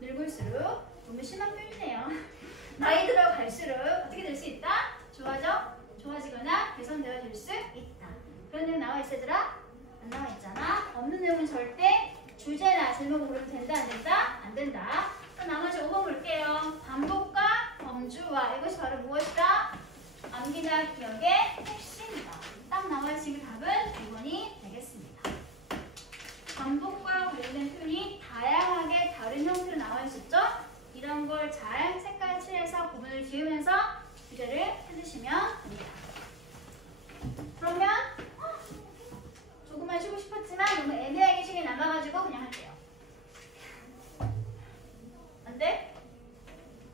늙을수록 너무 심한 표현이네요. 나이 들어갈수록 어떻게 될 수 있다? 좋아지거나 개선되어질 수 있다. 그런 내용 나와 있어 얘들아? 안 나와 있잖아. 없는 내용은 절대 주제나 제목으로 부르면 된다 안 된다? 안 된다. 그럼 나머지 5번 볼게요. 반복과 범주와 이것이 바로 무엇이다? 암기나 기억의 핵심이다. 딱 나와 있으니 답은 2번이 되겠습니다. 반복과 관련된 표현이 다양하게 다른 형태로 나와 있었죠? 이런 걸 잘 색깔 칠해서 구분을 지으면서 주제를 찾으시면 됩니다. 그러면 조금만 쉬고 싶었지만 너무 애매하게 시간이 남아가지고 그냥 할게요. 안 돼?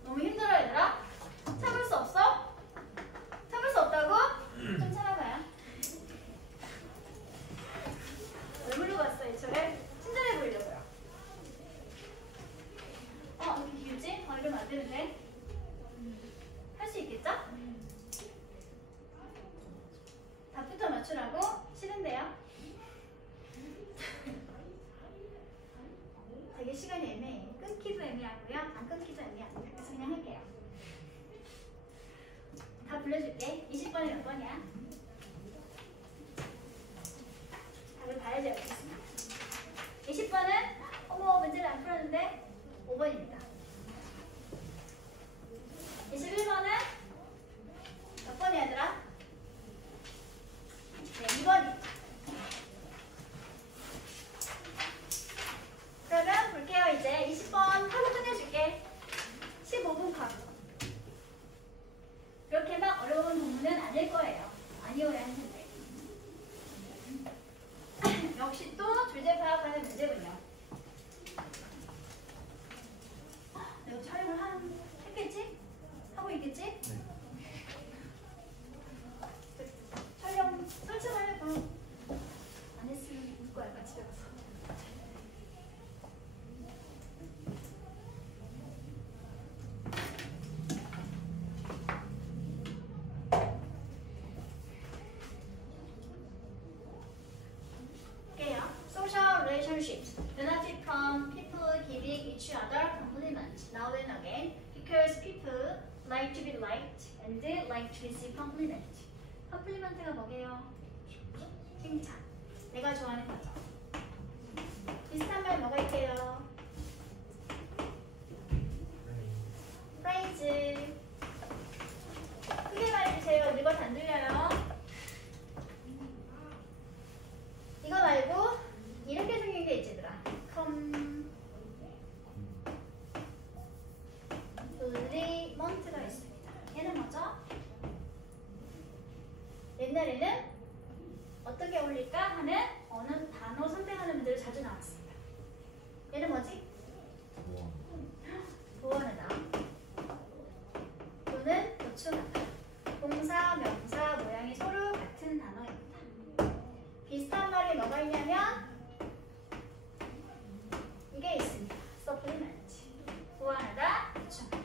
너무 힘들어 얘들아? 참을 수 없어? 참을 수 없다고? 좀 참아봐요. 왜 부르고 왔어 이초에? 친절해 보이려고요. 이렇게 길지? 이러면 안 되는데. 할 수 있겠죠? 답부터 맞추라고? 싫은데요? 되게 시간이 애매해. 끊기도 애매하고요. 안 끊기도 애매하고요. 그래서 그냥 할게요. 다 불러줄게. 20번이 몇 번이야? 답을 봐야지 알겠습니다. 20번은 어머 문제를 안 풀었는데 5번입니다. 21번은 몇 번이야 얘들아? 네, 2번입니다. 그러면 볼게요. 이제 20번 하고 끝내줄게. 15분 하고. 이렇게 막 어려운 부분은 아닐 거예요. 아니어야 하는데. 역시 또 주제 파악하는 문제군요. 내가 촬영을 했겠지? 하고 있겠지? 네. 촬영 설치하려고 안 했으면 울 거야. 집에 가서. Social relationships benefit from people giving each other compliments now and again because people like to be liked and they like to receive compliment. 컴플리먼트가 뭐게요? 칭찬. 내가 좋아하는 거죠. 비슷한 말 뭐가 있게요? praise. 크게 말해주세요. 이거 안 들려요. 이거 말고 이렇게 생긴 게 있지 얘들아. 컴플리먼트가 있습니다. 얘는 뭐죠? 옛날에는 어떻게 어울릴까 하는 어느 단어 선택하는 분들이 자주 나왔습니다. 얘는 뭐지? 보완하다 또는 보충하다. 동사, 명사, 모양이 서로 같은 단어입니다. 비슷한 말이 뭐가 있냐면 이게 있습니다. supplement. 보완하다, 보충하다.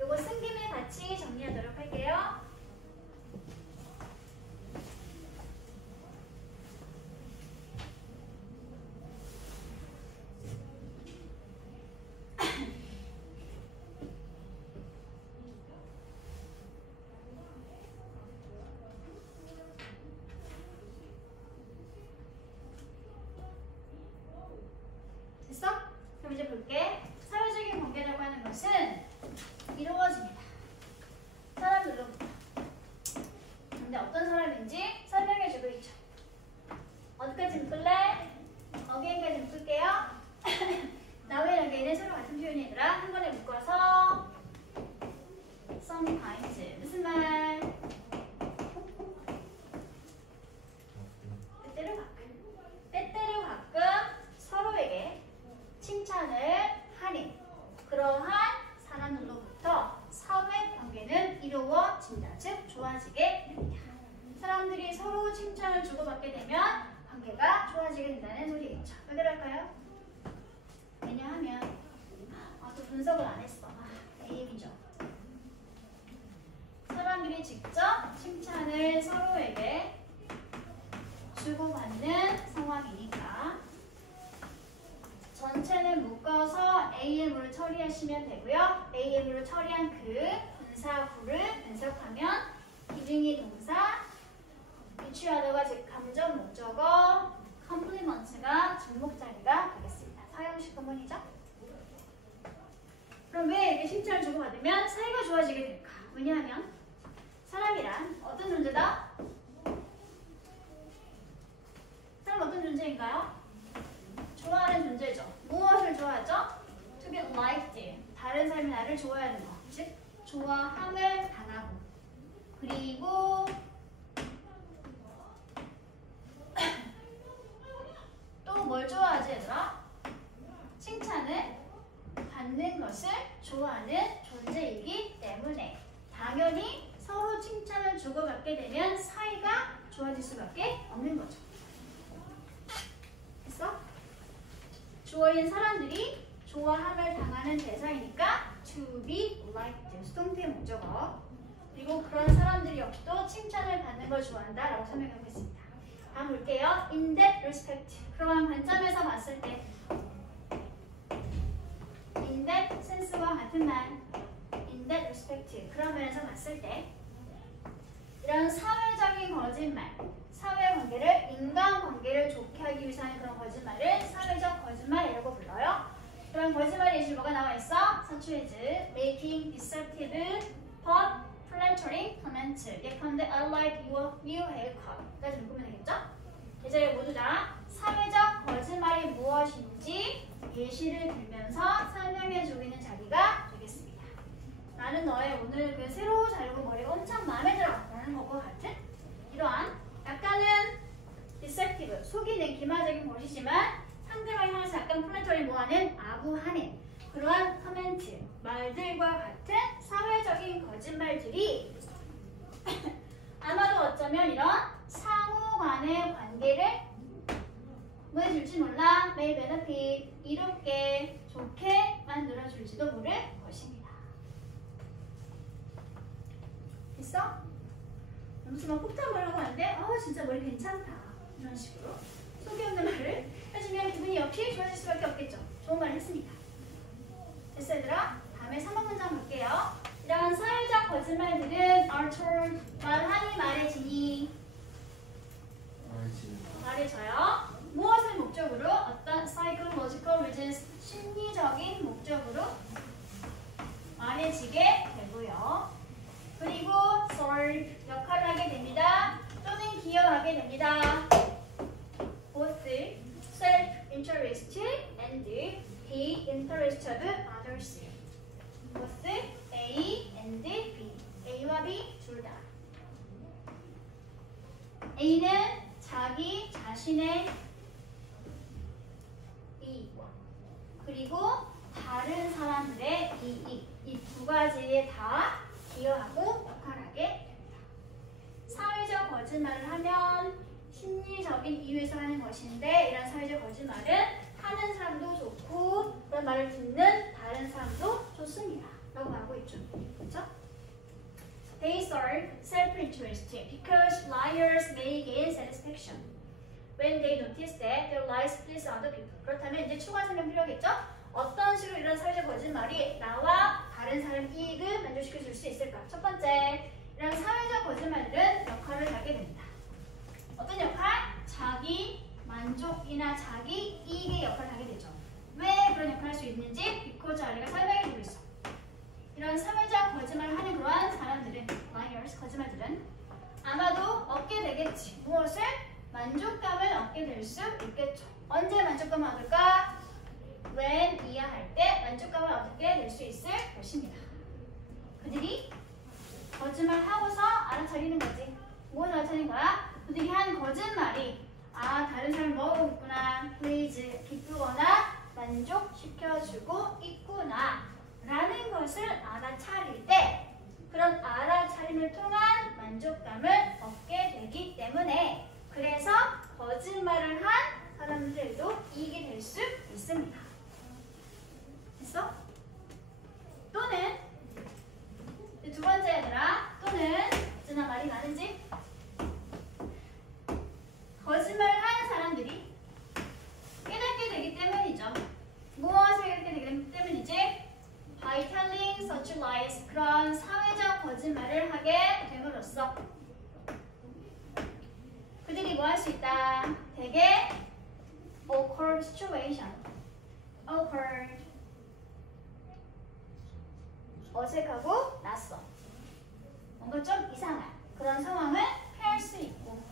요거 쓴 김에 같이 정리하도록 할게요. 칭찬을 주고받게 되면 관계가 좋아지게 된다는 소리겠죠. 왜 그럴까요? 왜냐하면 또 분석을 안 했어. A이죠. 사람들이 직접 칭찬을 서로에게 주고받는 상황이니까 전체는 묶어서 AM으로 처리하시면 되고요. AM으로 처리한 그 분사구를 분석하면 기능이 동사, 위치하다가 즉 감정 목적어, 컴플리먼트가 주목자리가 되겠습니다. 사용식 구문이죠. 그럼 왜 이렇게 칭찬을 주고받으면 사이가 좋아지게 될까? 왜냐하면 사람이란 어떤 존재다? 사람 어떤 존재인가요? 좋아하는 존재죠. 무엇을 좋아하죠? To be liked. 다른 사람이 나를 좋아하는 거. 즉, 좋아함을 당하고. 그리고 또 뭘 좋아하지 얘들아? 칭찬을 받는 것을 좋아하는 존재이기 때문에 당연히 서로 칭찬을 주고받게 되면 사이가 좋아질 수밖에 없는 거죠. 됐어? 주어인 사람들이 좋아함을 당하는 대상이니까 to be liked, 수동태 목적어. 그리고 그런 사람들 역시도 칭찬을 받는 걸 좋아한다 라고 설명하고 있습니다. 다음 볼게요. In that respect. 그러한 관점에서 봤을 때 in that sense와 같은 말 in that respect. 그런 면에서 봤을 때 이런 사회적인 거짓말, 사회관계를, 인간관계를 좋게 하기 위해서 하는 그런 거짓말을 사회적 거짓말이라고 불러요. 그런 거짓말의 예시가 나와 있어. such as making deceptive but flattering comments. 예컨대 I like your new haircut. 까지 묶으면 되겠죠? 이제 모두 다 사회적 거짓말이 무엇인지 예시를 들면서 설명해주고 있는 자리가 되겠습니다. 나는 너의 오늘 그 새로 자르고 머리가 엄청 마음에 들어 라는 것과 같은 이러한 약간은 deceptive, 속이는 기마적인 것이지만 상대방을 향해서 약간 플래터리 뭐하는 아부하는 그러한 커멘트, 말들과 같은 사회적인 거짓말들이 아마도 어쩌면 이런 상호 간의 관계를 뭐 해줄지 몰라, may benefit, 이롭게, 좋게 만들어줄지도 모를 것입니다. 됐어? 무슨 막 폭탄 말하고 하는데 진짜 머리 괜찮다 이런 식으로 속이 없는 말을 해주면 기분이 역시 좋아질 수밖에 없겠죠. 좋은 말을 했으니까. 됐어 얘들아? 다음에 3번 문장 볼게요. 이런 사회적 거짓말들은 are told, 말하니 말해지니 말해져요. 무엇을 목적으로? 어떤 psychological reasons, 심리적인 목적으로 말해지게 되고요. 그리고 serve, 역할을 하게 됩니다. 또는 기여하게 됩니다. both self-interest and the interest of others. both A and B. A와 B 둘 다. A는 자기 자신의 이익, 그리고 다른 사람들의 이익, 이 두 가지에 다 기여하고 역할하게 됩니다. 사회적 거짓말을 하면 심리적인 이유에서 하는 것인데 이런 사회적 거짓말은 하는 사람도 좋고 그런 말을 듣는 다른 사람도 좋습니다 라고 말하고 있죠. 그렇죠? They serve self-interest because liars may gain satisfaction when they notice that their lies please other people. 그렇다면 이제 추가 설명 필요하겠죠? 어떤 식으로 이런 사회적 거짓말이 나와 다른 사람 이익을 만족시켜 줄 수 있을까? 첫 번째, 이런 사회적 거짓말들은 역할을 하게 됩니다. 어떤 역할? 자기 만족이나 자기 이익의 역할을 하게 되죠. 왜 그런 역할을 할 수 있는지 because 아래가 설명해주고 있어. 이런 사회적 거짓말을 하는 그러한 사람들은, liars, 거짓말들은 아마도 얻게 되겠지. 무엇을? 만족감을 얻게 될 수 있겠죠. 언제 만족감을 얻을까? when 이해할 때 만족감을 얻게 될 수 있을 것입니다. 그들이 거짓말하고서 알아차리는 거지. 무엇을 알아차리는 거야? 그들이 한 거짓말이 다른 사람을 먹고 있구나, please, 기쁘거나 만족시켜주고 있구나 라는 것을 알아차릴 때 그런 알아차림을 통한 만족감을 얻게 되기 때문에 그래서 될까? 되게 awkward situation. awkward. 어색하고 낯선. 뭔가 좀 이상한 그런 상황을 피할 수 있고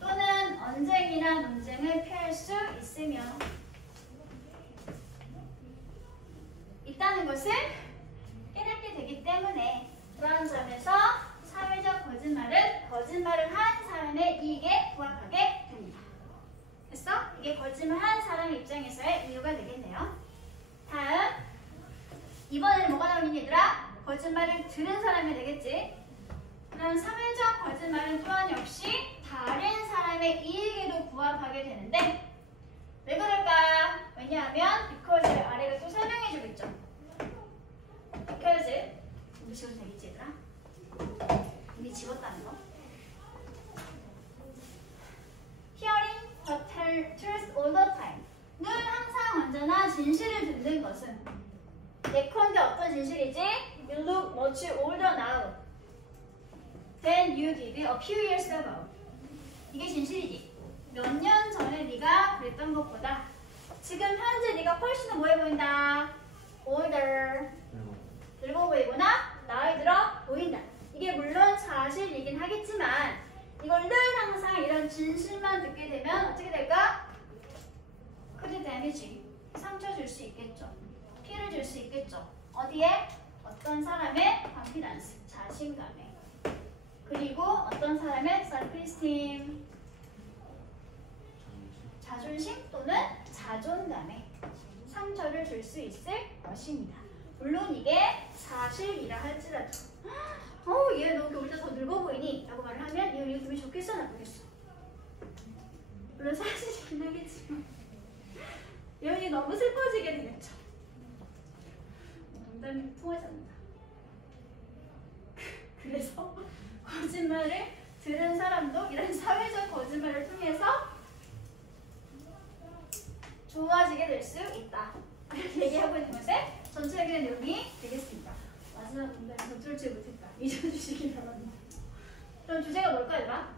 또는 언쟁이나 논쟁을 피할 수 있으며 있다는 것을 깨닫게 되기 때문에 그런 점에서 사회적 거짓말을 한 사람의 이익에 부합하게 됩니다. 됐어? 이게 거짓말한 사람 입장에서의 이유가 되겠네요. 다음 이번에는 뭐가 나오니 얘들아? 거짓말을 들은 사람이 되겠지. 그럼 사회적 거짓말은 또한 역시 다른 사람의 이익에도 부합하게 되는데 왜 그럴까? 왜냐하면 because 아래가 또 설명해주고 있죠. because 우리 지워도 되겠지 얘들아? 이미 지웠다는 거. Hearing the truth all the time. 늘 항상 언제나 진실을 듣는 것은 예컨대 어떤 진실이지? You look much older now than you did a few years ago. 이게 진실이지. 몇 년 전에 네가 그랬던 것보다 지금 현재 네가 훨씬 더 뭐해 보인다? older. 늙어 보이거나 나이 들어 보인다. 이게 물론 사실이긴 하겠지만 이걸 늘 항상 이런 진실만 듣게 되면 어떻게 될까? 크게 데미지, 상처 줄 수 있겠죠. 피해를 줄 수 있겠죠. 어디에? 어떤 사람의 confidence, 자신감에. 그리고 어떤 사람의 self-esteem, 자존심 또는 자존감에 상처를 줄 수 있을 것입니다. 물론 이게 사실이라 할지라도 얘 너 우리가 더 늙어 보이니? 라고 말을 하면 이거 기분이 좋겠어? 나쁘겠어? 물론 사실이긴 하겠지만 예언이 너무 슬퍼지게 되겠죠. 농담이 통하지 않는다. 그래서 거짓말을 들은 사람도 이런 사회적 거짓말을 통해서 좋아지게 될 수 있다. 얘기하고 있는 것에 전체적인 내용이 되겠습니다. 마지막 농담이 덧줄지 못했다. 잊어주시기 바랍니다. 그럼 주제가 뭘까 얘들아?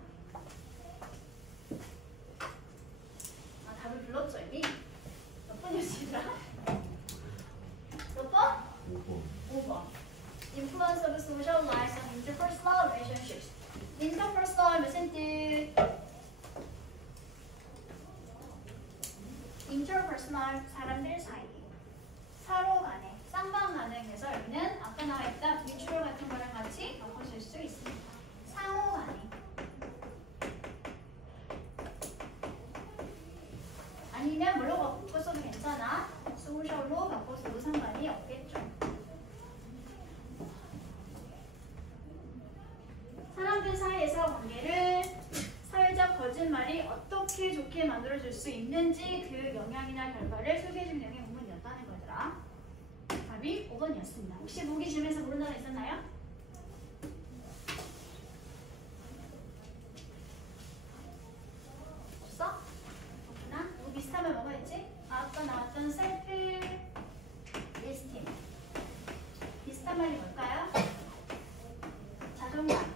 답을 불렀죠 이미? 몇 번이었지 얘들아? 몇 번? 5번. Influence of social lives and interpersonal relationships. interpersonal 무슨 뜻? interpersonal 사람들 사이 서로 간에 쌍방 간에서 여기는 아까 나와 있던 mutual 같은 거랑 같이 바꿔줄 수 있습니다. 상호 간에 아니면 뭘로 바꿔서도 괜찮아. 소셜로 바꿔서도 상관이 없겠죠. 사람들 사이에서 관계를 사회적 거짓말이 어떻게 좋게 만들어줄 수 있는지 그 영향이나 결과를 소개해준 내용의 부분이었다는 거더라. 답이 5번이었습니다. 혹시 보기 질문에서 모르는 단어 있었나요? 없어? 없구나. 뭐 비슷하면 뭐가 있지? 아까 나왔던 셀프 리스팅. 비슷한 말이 뭘까요? 자존감.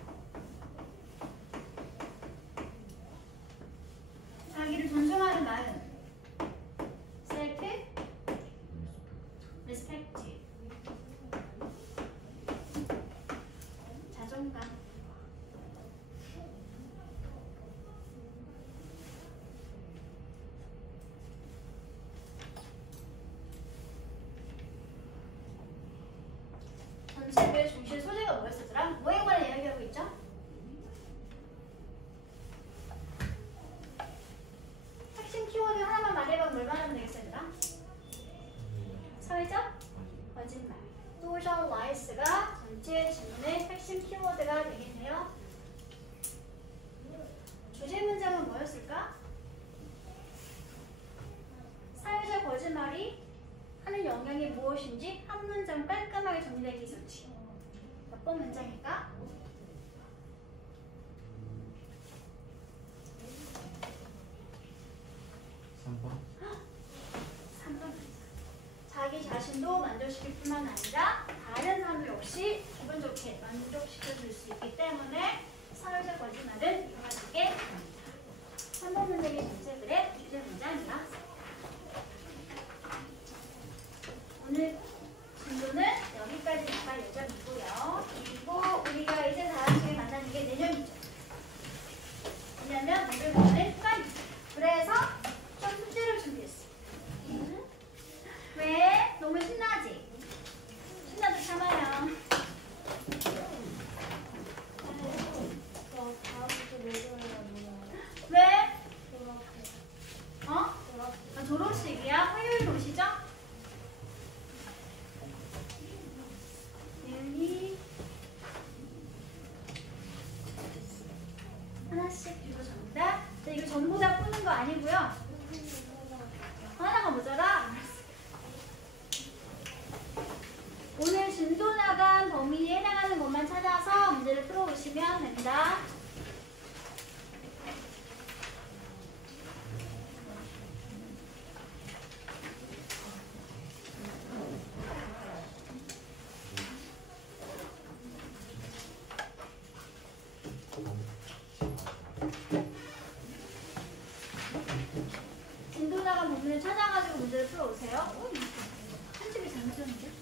자기를 존중하는 마음. 셀프 리스펙트. 자존감. 전체의 중심 소재가 뭐였었더라? 뭐에 관해 이야기하고 있죠? 핵심 키워드 하나만 말해봐. 뭘 말하면 되겠어 얘들아? 사회적 거짓말. social lies가 전체 질문의 핵심 키워드가 되겠네요. 주제 문장은 뭐였을까? 사회적 거짓말이 하는 영향이 무엇인지 한 문장 깔끔하게 정리되기 있었지. 몇 번 문장일까? 3번. 자기 자신도 만족시킬 뿐만 아니라 다른 사람들 역시 기분 좋게 만족시켜줄 수 있기 때문에 사회적 거짓말은 이루어지게 됩니다. 3번 문제의 전체글의 주제 문장이야. 오늘 진도는 여기까지 나갈 예정이고요. 그리고 우리가 이제 다음 주에 만나는 게 내년이죠. 왜냐면 오늘 보는 휴가니까. 그래서 좀 숙제를 준비했어. 왜? 너무 신나지? 신나도 참아요. 왜? 어? 아, 졸업식이야? 화요일 오시죠? 예은이 하나씩 이거 정답. 자, 이거 전부 다 푸는 거 아니고요. 하나가 모자라. 오늘 진도 나간 범위에 해당하는 것만 찾아서 문제를 풀어보시면 됩니다. 진도 나간 부분을 찾아가지고 문제를 풀어오세요. 편집이 잘못했는데?